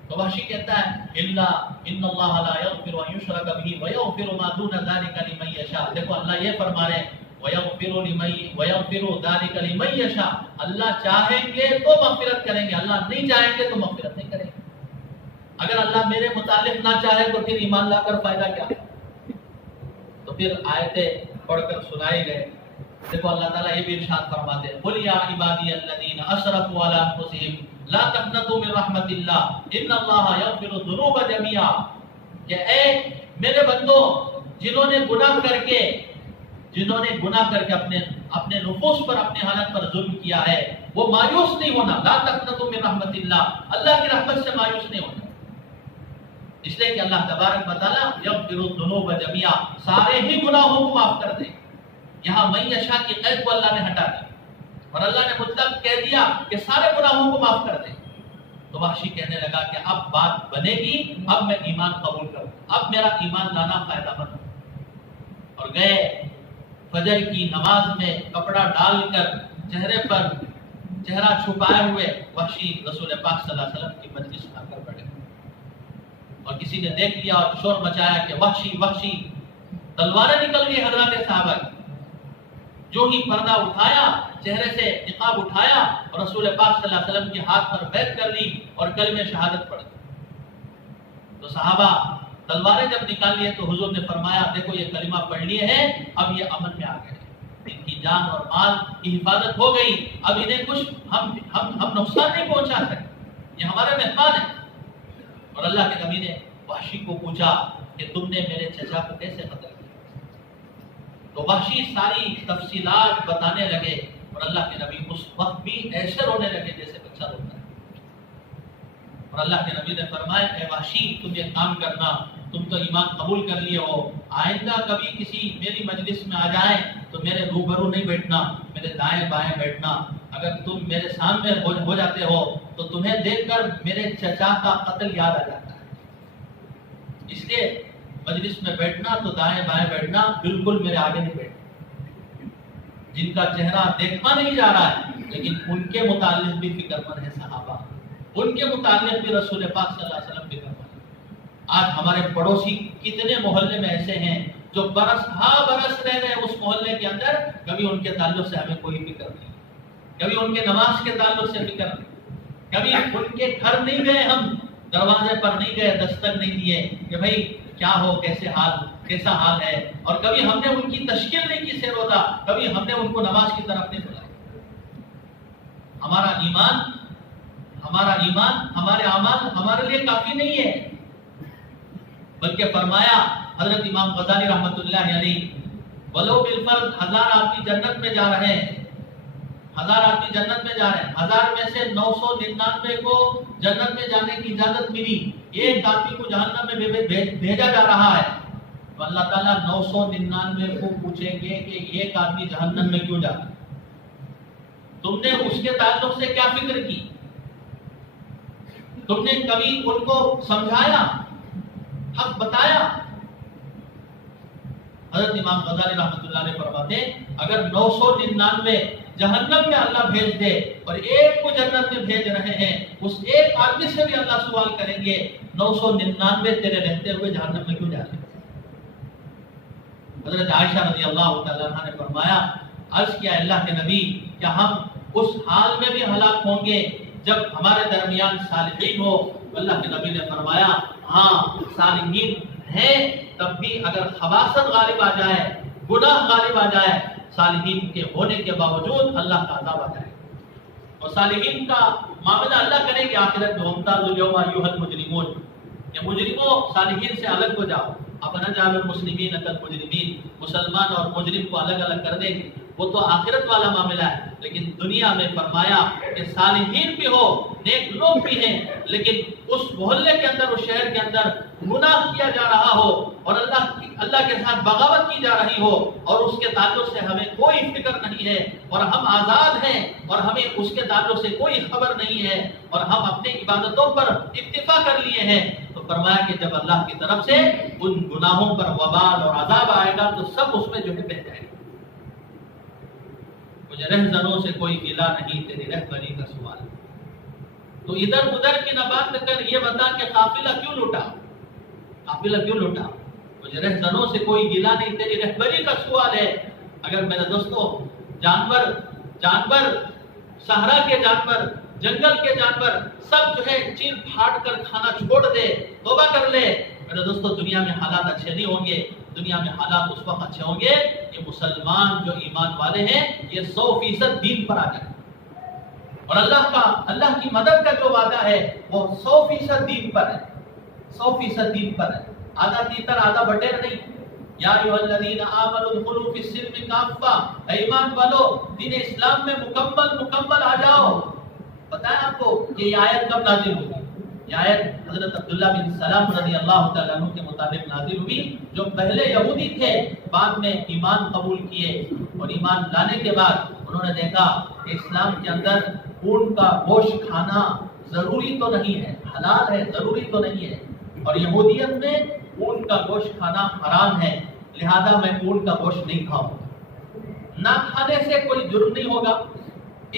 تو وحشی کہتا ہے الا ان اللہ لا یغفر ان یشرک بہ ویغفر ما دون ذلک لمن یشاء۔ دیکھو اللہ یہ فرما رہے ہیں ویغفر ذلک لمن یشاء، اللہ چاہیں گے تو مغفرت کریں گے، اللہ نہیں چاہیں گے تو مغفرت نہیں کریں گے۔ اگر اللہ میرے متعلق نہ چاہے تو پھر ایمان لا کر فائدہ کیا؟ تو پھر آیتیں پڑھ کر سنائے گئے. دیکھو اللہ تعالیٰ یہ بھی ارشاد فرماتے ہیں قُلْ يَا عِبَادِيَ الَّذِينَ أَسْرَفُوا عَلَىٰ أَنفُسِهِمْ لَا تَقْنَطُوا مِن رَحْمَةِ اللَّهِ إِنَّ اللَّهَ يَغْفِرُ الذُّنُوبَ جَمِيعًا. کہ اے میرے بندو جنہوں نے گناہ کر کے اپنے نفوس پر اپنے حالت پر ظلم کیا ہے وہ مایوس نہیں ہونا. لا تقنطوا من رحمت اللہ، اللہ کی رحمت سے مایوس نہیں ہونا. اس لیے کہ اللہ تبارک و تعالیٰ یغفر الذنوب جميعا، سارے ہی گناہوں کو معاف کر دے. یہاں من یشاء کی قید کو اللہ نے ہٹا دی اور اللہ نے مطلق کہہ دیا کہ سارے گناہوں کو معاف کر دے. تو وحشی کہنے لگا کہ اب بات بنے گی، اب میں ایمان قبول کروں، اب میرا ایمان لانا فائدہ مند. اور گئے فجر کی نماز میں کپڑا ڈال کر چہرے پر چہرہ چھپائے ہوئے وحشی رسول پاک صلی اللہ علیہ وسلم کی مجلس میں آ کر بیٹھے. اور کسی نے دیکھ لیا اور شور مچایا کہ وحشی. تلواریں نکل گئی حضرات صحابہ کی. جو ہی پردہ اٹھایا، چہرے سے نقاب اٹھایا اور رسول پاک صلی اللہ علیہ وسلم کے ہاتھ پر بیعت کر لی اور کلمہ شہادت پڑھ دی. تو صحابہ تلواریں جب نکال لیے تو حضور نے فرمایا دیکھو یہ کلمہ پڑھ لیے ہیں، اب یہ امن میں آ گئے، ان کی جان اور مال کی حفاظت ہو گئی، اب انہیں کچھ ہم نقصان نہیں پہنچا سکتے، یہ ہمارے مہمان ہیں. اور اللہ کے نبی نے وحشی کو پوچھا کہ تم نے میرے چچا کو کیسے قتل کیا؟ تو وحشی ساری تفصیلات بتانے لگے اور اللہ کے نبی اس وقت بھی ایسے رونے لگے جیسے بچہ روتا ہے. اور اللہ کے نبی نے فرمایا اے وحشی تم یہ کام کرنا، تم تو ایمان قبول کر لیے ہو، آئندہ کبھی کسی میری مجلس میں آ جائیں تو میرے روبرو نہیں بیٹھنا، میرے دائیں بائیں بیٹھنا. اگر تم میرے سامنے ہو جاتے ہو تو تمہیں دیکھ کر میرے چچا کا قتل یاد آ جاتا ہے. اس لیے مجلس میں بیٹھنا تو دائیں بائیں بیٹھنا، بالکل میرے آگے نہیں بیٹھنا. جن کا چہرہ دیکھا نہیں جا رہا ہے لیکن ان کے متعلق بھی فکر مند ہے صحابہ، ان کے متعلق بھی رسول پاک صلی اللہ علیہ وسلم فکر مند. آج ہمارے پڑوسی کتنے محلے میں ایسے ہیں جو برس رہ رہے ہیں اس محلے کے اندر، کبھی ان کے تعلق سے ہمیں کوئی فکر نہیں، کبھی ان کے نماز کے تعلق سے فکر نہیں، کبھی ان کے گھر نہیں گئے، ہم دروازے پر نہیں گئے، دستک نہیں دیے کہ بھائی کیا ہو، کیسا حال ہے. اور کبھی ہم نے ان کی تشکیل نہیں کی سیروتا، کبھی ہم نے ان کو نماز کی طرف نہیں بلایا. ہمارا ایمان ہمارے اعمال ہمارے لیے کافی نہیں ہے، بلکہ فرمایا حضرت امام غزالی رحمۃ اللہ علیہ ولو بالفرض 1000 آدمی جنت میں جا رہے ہیں، 1000 آدمی جنت میں جا رہے ہیں، 1000 میں سے 999 کو جنت میں جانے کی اجازت ملی، ایک آدمی کو جہنم میں بھیجا جا رہا ہے. تو اللہ تعالیٰ 999 کو پوچھیں گے کہ ایک آدمی جہنم میں کیوں جاتا؟ تم نے اس کے تعلق سے کیا فکر کی؟ تم نے کبھی ان کو سمجھایا، حق بتایا؟ حضرت امام غزالی رحمۃ اللہ علیہ فرماتے ہیں اگر 999 جہنم میں اللہ بھیج دے اور ایک کو جنت میں بھیج رہے ہیں، اس ایک آدمی سے بھی اللہ سوال کریں گے 999 تیرے رہتے ہوئے جہنم میں کیوں جا رہے ہیں؟ حضرت عائشہ رضی اللہ تعالیٰ عنہ نے فرمایا، عرض کیا اللہ کے نبی کیا ہم اس حال میں بھی ہلاک ہوں گے جب ہمارے درمیان صالحین ہو؟ اللہ کے نبی نے فرمایا ہاں صالحین ہیں، تب بھی اگر خباثت غالب آ جائے، گناہ غالب آ جائے، صالحین کے ہونے کے باوجود اللہ کا عذاب آ جائے. اور صالحین کا معاملہ اللہ کرے کہ آخرت میں وَامْتَازُوا الْيَوْمَ أَيُّهَا الْمُجْرِمُونَ، کہ مجرموں صالحین سے الگ ہو جاؤ. اَفَنَجْعَلُ الْمُسْلِمِينَ كَالْمُجْرِمِينَ، مسلمان اور مجرم کو الگ الگ کر دیں گے، وہ تو آخرت والا معاملہ ہے. لیکن دنیا میں فرمایا کہ صالحین بھی ہو، نیک لوگ بھی ہیں، لیکن اس محلے کے اندر، اس شہر کے اندر گناہ کیا جا رہا ہو اور اللہ کے ساتھ بغاوت کی جا رہی ہو اور اس کے تعلق سے ہمیں کوئی فکر نہیں ہے اور ہم آزاد ہیں اور ہمیں اس کے تعلق سے کوئی خبر نہیں ہے اور ہم اپنے عبادتوں پر اکتفا کر لیے ہیں، تو فرمایا کہ جب اللہ کی طرف سے ان گناہوں پر وبال اور عذاب آئے گا تو سب اس میں جو ہے بہ جائے گا. مجھے رہزنوں سے کوئی گلا نہیں، تیری رہبری کا سوال. تو ادھر ادھر کی نہ بات کر یہ بتا کہ قافلہ کیوں لوٹا، قافلہ کیوں لوٹا؟ مجھے رہزنوں سے کوئی گلا نہیں، تیری رہبری کا سوال ہے. اگر میرے دوستو جانور صحرا کے جانور، جنگل کے جانور سب جو ہے چیر پھاڑ کر کھانا چھوڑ دے، توبہ کر لے، میرے دوستو دنیا میں حالات اچھے نہیں ہوں گے۔ دنیا میں حالات اس وقت اچھے ہوں گے کہ مسلمان جو ایمان والے ہیں یہ 100% دین پر آ جائیں، اور اللہ کی مدد کا جو وعدہ ہے وہ 100% دین پر ہے، 100% دین پر ہے، آدھا تیتر آدھا بٹیر نہیں۔ یا ایھا الذین آمنوا ادخلوا فی السلم کافہ، ایمان والو دین اسلام میں مکمل آ جاؤ۔ پتہ ہے آپ کو یہ آیت کب نازل ہوئی؟ یہ آیت حضرت عبداللہ بن سلام رضی اللہ تعالیٰ عنہ کے مطابق نازل ہوئی، جو پہلے یہودی تھے، بعد میں ایمان قبول کیے، اور ایمان لانے کے بعد انہوں نے دیکھا کہ اسلام کے اندر اونٹ کا گوشت کھانا ضروری تو نہیں ہے، حلال ہے، ضروری تو نہیں ہے، اور یہودیت میں اونٹ کا گوشت کھانا حرام ہے، لہذا میں اونٹ کا گوشت نہیں کھاؤں، نہ کھانے سے کوئی جرم نہیں ہوگا۔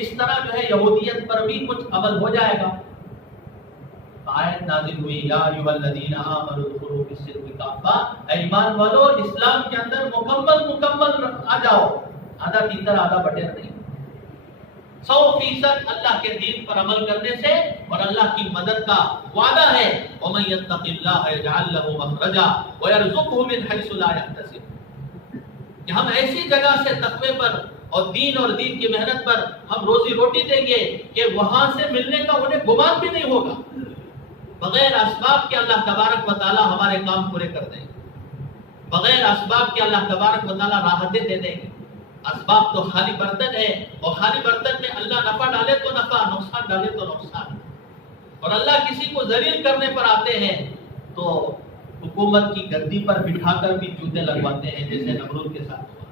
اس طرح جو ہے یہودیت پر بھی کچھ عمل ہو جائے گا۔ آیت نازل ہوئی، یا ایھا الذین آمنوا ادخلوا فی السلم کافہ، ایمان والو اسلام کے اندر مکمل آ جاؤ، آدھا تیتر آدھا بٹیر نہیں، 100% اللہ کے دین پر عمل کرنے سے، اور اللہ کی مدد کا وعدہ ہے، وَمَن يَتَّقِ اللَّهَ يَجْعَل لَّهُ مَخْرَجًا وَيَرْزُقْهُ مِنْ حَيْثُ لَا يَحْتَسِبُ، کہ ہم ایسی جگہ سے تقوی پر اور دین کی محنت پر ہم روزی روٹی دیں گے کہ وہاں سے ملنے کا انہیں گمان بھی نہیں ہوگا۔ بغیر اسباب کے اللہ تبارک و تعالی ہمارے کام پورے کر دیں گے، بغیر اسباب کے اللہ تبارک و تعالی راحتیں دے دیں گے۔ اسباب تو خالی برتن ہے، اور خالی برتن میں اللہ نفع ڈالے تو نفع، نقصان ڈالے تو نقصان، اور اللہ کسی کو ذلیل کرنے پر آتے ہیں تو حکومت کی گدی پر بٹھا کر بھی جوتے لگواتے ہیں، جیسے نمرود کے ساتھ ہوا،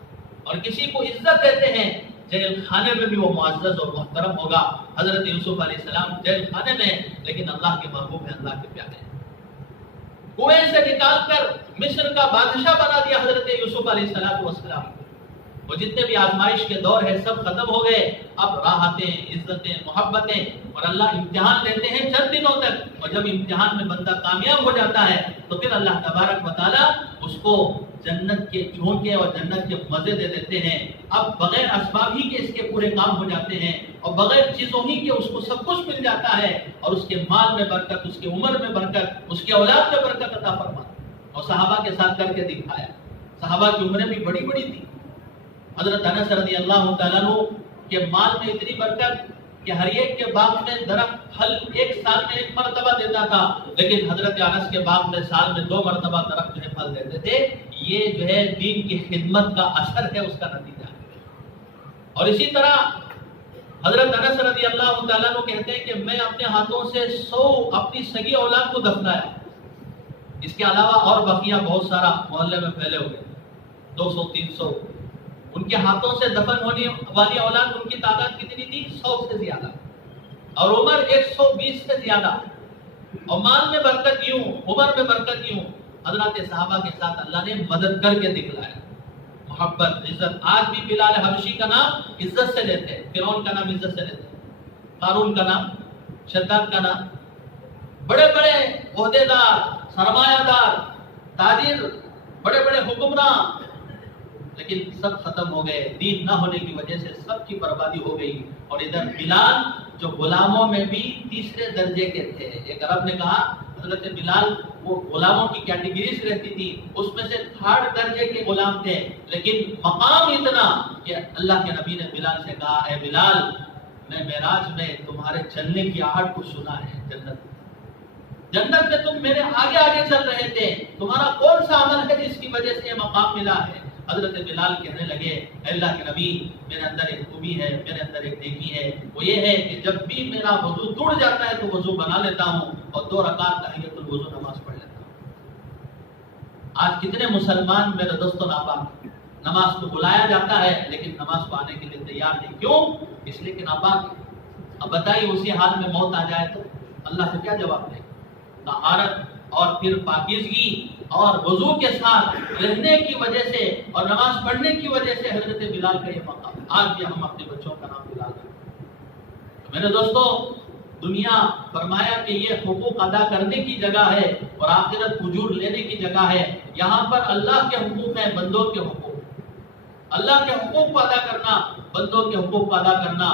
اور کسی کو عزت دیتے ہیں جیل خانے میں بھی وہ معزز اور محترم ہوگا۔ حضرت یوسف علیہ السلام جیل خانے میں، لیکن اللہ کے محبوب ہیں، اللہ کے پیارے ہیں۔ کنویں سے نکال کر مصر کا بادشاہ بنا دیا حضرت یوسف علیہ السلام، وہ جتنے بھی آزمائش کے دور ہیں سب ختم ہو گئے، اب راحتیں، عزتیں، محبتیں، اور اللہ امتحان لیتے ہیں چند دنوں تک، اور جب امتحان میں بندہ کامیاب ہو جاتا ہے تو پھر اللہ تبارک و تعالیٰ اس کو جنت کے جھونکے اور جنت کے مزے دے دیتے ہیں۔ اب بغیر اسباب ہی کے اس کے پورے کام ہو جاتے ہیں، اور بغیر چیزوں ہی کے اس کو سب کچھ مل جاتا ہے، اور اس کے مال میں برکت، اس کی عمر میں برکت، اس کی اولاد میں برکت عطا فرماتا۔ اور صحابہ کے ساتھ کر کے دکھایا، صحابہ کی عمریں بھی بڑی بڑی تھی۔ حضرت انس رضی اللہ تعالیٰ عنہ کے مال میں اتنی برکت کہ ہر ایک کے باغ میں درخت پھل ایک سال میں 1 مرتبہ دیتا تھا، لیکن حضرت انس کے باغ میں سال میں 2 مرتبہ درخت جو ہے پھل دیتے تھے۔ یہ جو ہے دین کی خدمت کا اثر ہے، اس کا نتیجہ ہے۔ اور اسی طرح حضرت انس رضی اللہ تعالیٰ عنہ کہتے ہیں کہ میں اپنے ہاتھوں سے 100 اپنی سگی اولاد کو دفنایا، اس کے علاوہ اور بقیہ بہت سارا محلے میں پھیلے ہوئے، 200 300، ان کے ہاتھوں سے دفن ہونے والی اولاد، ان کی تعداد کتنی تھی؟ 100 سے زیادہ، اور عمر 120 سے زیادہ، اور مال میں برکت یوں، عمر میں برکت یوں۔ حضرات صحابہ کے ساتھ اللہ نے مدد کر کے دکھلایا، محبت، عزت۔ آج بھی بلال حبشی کا نام عزت سے لیتے ہیں، فرعون کا نام عزت سے لیتے ہیں، قارون کا نام، شداد کا نام، بڑے بڑے عہدے دار، سرمایہ دار، تاجر، بڑے بڑے حکمراں، لیکن سب ختم ہو گئے، دین نہ ہونے کی وجہ سے سب کی بربادی ہو گئی۔ اور ادھر بلال جو غلاموں میں بھی تیسرے درجے کے تھے، ایک عرب نے کہا حضرت بلال وہ غلاموں کی کیٹیگریز رہتی تھی، اس میں سے 3rd درجے کے غلام تھے، لیکن مقام اتنا کہ اللہ کے نبی نے بلال سے کہا، اے بلال میں معراج میں تمہارے چلنے کی آہٹ کو سنا ہے، جنت میں تم میرے آگے آگے چل رہے تھے، تمہارا کون سا عمل ہے جس کی وجہ سے یہ مقام ملا ہے؟ حضرت بلال کہنے لگے، اے اللہ کے نبی میرے اندر ایک خوبی ہے، میرے اندر ایک نیکی ہے، وہ یہ ہے کہ جب بھی میرا وضو ٹوٹ جاتا ہے تو وضو بنا لیتا ہوں اور 2 رکعت تحیۃ الوضو نماز پڑھ لیتا ہوں۔ آج کتنے مسلمان میرے دوستوں ناپاک، نماز کو بلایا جاتا ہے لیکن نماز کو آنے کے لیے تیار نہیں، کیوں؟ اس لیے کہ ناپاک ہے۔ اب بتائیے اسی حال میں موت آ جائے تو اللہ سے کیا جواب دے؟ طہارت اور پھر پاکیزگی اور وضو کے ساتھ رہنے کی وجہ سے اور نماز پڑھنے کی وجہ سے حضرت بلال کا یہ مقام، آج بھی ہم اپنے بچوں کا نام بلال رکھتے ہیں۔ میرے دوستو، دنیا فرمایا کہ یہ حقوق ادا کرنے کی جگہ ہے اور آخرت اجور لینے کی جگہ ہے۔ یہاں پر اللہ کے حقوق ہیں، بندوں کے حقوق، اللہ کے حقوق کو ادا کرنا، بندوں کے حقوق کو ادا کرنا۔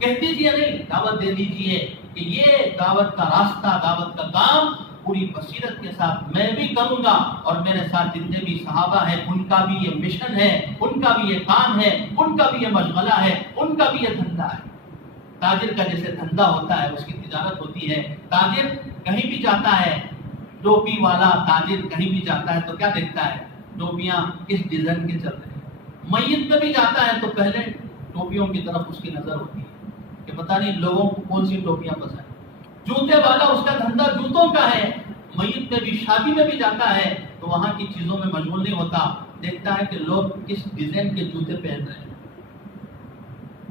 کہہ دیجیے نہیں، دعوت دے دیجیے کہ یہ دعوت کا راستہ، دعوت کا کام پوری بصیرت کے ساتھ میں بھی کروں گا، اور میرے ساتھ جتنے بھی صحابہ ہیں ان کا بھی یہ مشن ہے، ان کا بھی یہ کام ہے، ان کا بھی یہ مشغلہ ہے، ان کا بھی یہ دھندا ہے۔ تاجر کا جیسے دھندا ہوتا ہے، اس کی تجارت ہوتی ہے، تاجر کہیں بھی جاتا ہے، ٹوپی والا تاجر کہیں بھی جاتا ہے تو کیا دیکھتا ہے؟ ٹوپیاں کس ڈیزائن کے چل رہے ہیں۔ میت میں بھی جاتا ہے تو پہلے ٹوپیوں کی طرف اس کی نظر ہوتی ہے کہ پتہ نہیں لوگوں کو کون سی ٹوپیاں پسند۔ جوتے والا اس کا دھندا جوتوں کا ہے، میت میں بھی شادی میں بھی جاتا ہے تو وہاں کی چیزوں میں مشغول نہیں ہوتا، دیکھتا ہے کہ لوگ کس ڈیزائن کے جوتے پہن رہے ہیں۔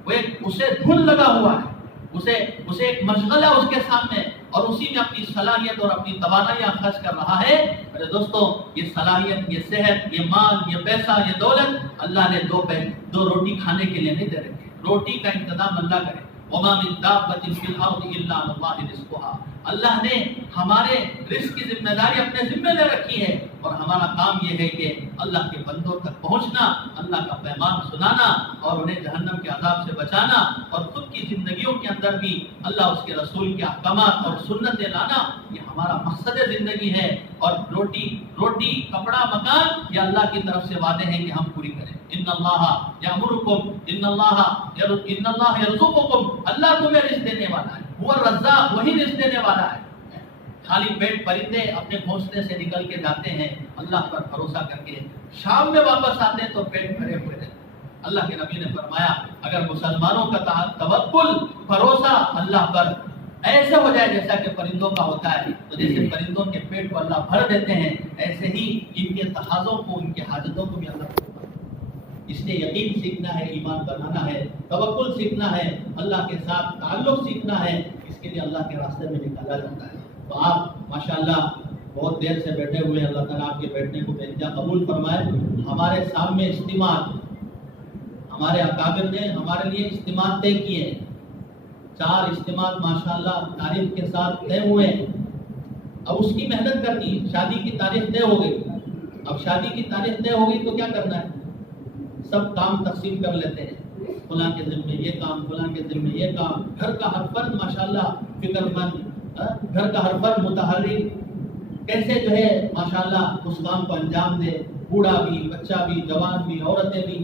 وہ اسے دھن لگا ہوا ہے، اسے ایک مشغلہ اس کے سامنے، اور اسی میں اپنی صلاحیت اور اپنی توانائیاں خرچ کر رہا ہے۔ میرے دوستوں، یہ صلاحیت، یہ صحت، یہ مال، یہ پیسہ، یہ دولت اللہ نے دو روٹی کھانے کے لیے نہیں دے رکھی۔ روٹی کا انتظام اللہ کرے۔ وما من دابۃ فی الارض الا علی اللہ رزقها، اللہ نے ہمارے رزق کی ذمہ داری اپنے ذمہ لے رکھی ہے، اور ہمارا کام یہ ہے کہ اللہ کے بندوں تک پہنچنا، اللہ کا پیغام سنانا، اور انہیں جہنم کے عذاب سے بچانا، اور خود کی زندگیوں کے اندر بھی اللہ اس کے رسول کے احکامات اور سنتیں لانا، یہ ہمارا مقصد زندگی ہے۔ اور روٹی کپڑا مکان یہ اللہ کی طرف سے وعدے ہیں کہ ہم پوری کریں۔ ان اللہ یامرکم، ان اللہ یرزقکم، اللہ تمہیں رزق دینے والا ہے، وہ الرزاق، وہی رزق دینے والا ہے۔ خالی پیٹ پرندے اپنے گھونسلے سے نکل کے جاتے ہیں اللہ پر بھروسہ کر کے، شام میں واپس آتے ہیں تو پیٹ بھرے ہوئے رہتے ہیں۔ اللہ کے نبی نے فرمایا اگر مسلمانوں کا توکل، بھروسہ اللہ پر ایسے ہو جائے جیسا کہ پرندوں کا ہوتا ہے، تو جیسے پرندوں کے پیٹ کو اللہ بھر دیتے ہیں، ایسے ہی ان کے تقاضوں کو، ان کے حاجتوں کو بھی اللہ بھر دیتا ہے۔ اس لیے یقین سیکھنا ہے، ایمان بنانا ہے، توکل سیکھنا ہے، اللہ کے ساتھ تعلق سیکھنا ہے، اس کے لیے اللہ کے راستے میں نکالا جاتا ہے۔ تو آپ ماشاءاللہ بہت دیر سے بیٹھے ہوئے، اللہ تعالیٰ آپ کے بیٹھنے کو بے قبول فرمائے۔ ہمارے سامنے اجتماع، ہمارے اکابر نے ہمارے لیے اجتماع طے کیے ہیں، 4 اجتماع ماشاءاللہ تاریخ کے ساتھ طے ہوئے ہیں۔ اب اس کی محنت کرنی، شادی کی تاریخ طے ہو گئی، اب شادی کی تاریخ طے ہو گئی تو کیا کرنا ہے؟ سب کام تقسیم کر لیتے ہیں، فلاں کے ذمہ یہ کام، فلاں کے ذمہ یہ کام۔ گھر کا ہر فرد ماشاءاللہ فکر مند، گھر کا ہر فرد متحرک، کیسے جو ہے ماشاءاللہ اس کام کو انجام دے، بوڑھا بھی، بچہ بھی، جوان بھی، عورتیں بھی۔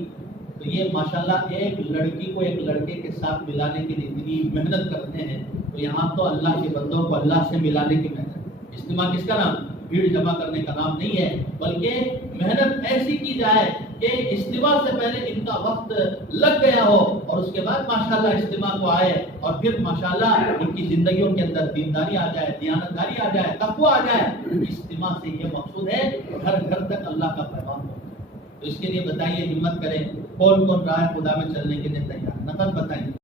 تو یہ ماشاءاللہ ایک لڑکی کو ایک لڑکے کے ساتھ ملانے کے لیے اتنی محنت کرتے ہیں، تو یہاں تو اللہ کے بندوں کو اللہ سے ملانے کی محنت۔ اجتماع کس کا نام؟ بھیڑ جمع کرنے کا نام نہیں ہے، بلکہ محنت ایسی کی جائے کہ اجتماع سے پہلے ان کا وقت لگ گیا ہو، اور اس کے بعد ماشاءاللہ اجتماع کو آئے، اور پھر ماشاءاللہ ان کی زندگیوں کے اندر دینداری آ جائے، دیانتداری آ جائے، تقویٰ آ جائے۔ اجتماع سے یہ مقصود ہے گھر گھر تک اللہ کا پیغام ہو۔ تو اس کے لیے بتائیے، ہمت کریں، کون کون راہ خدا میں چلنے کے لیے تیار؟ نفر بتائیے۔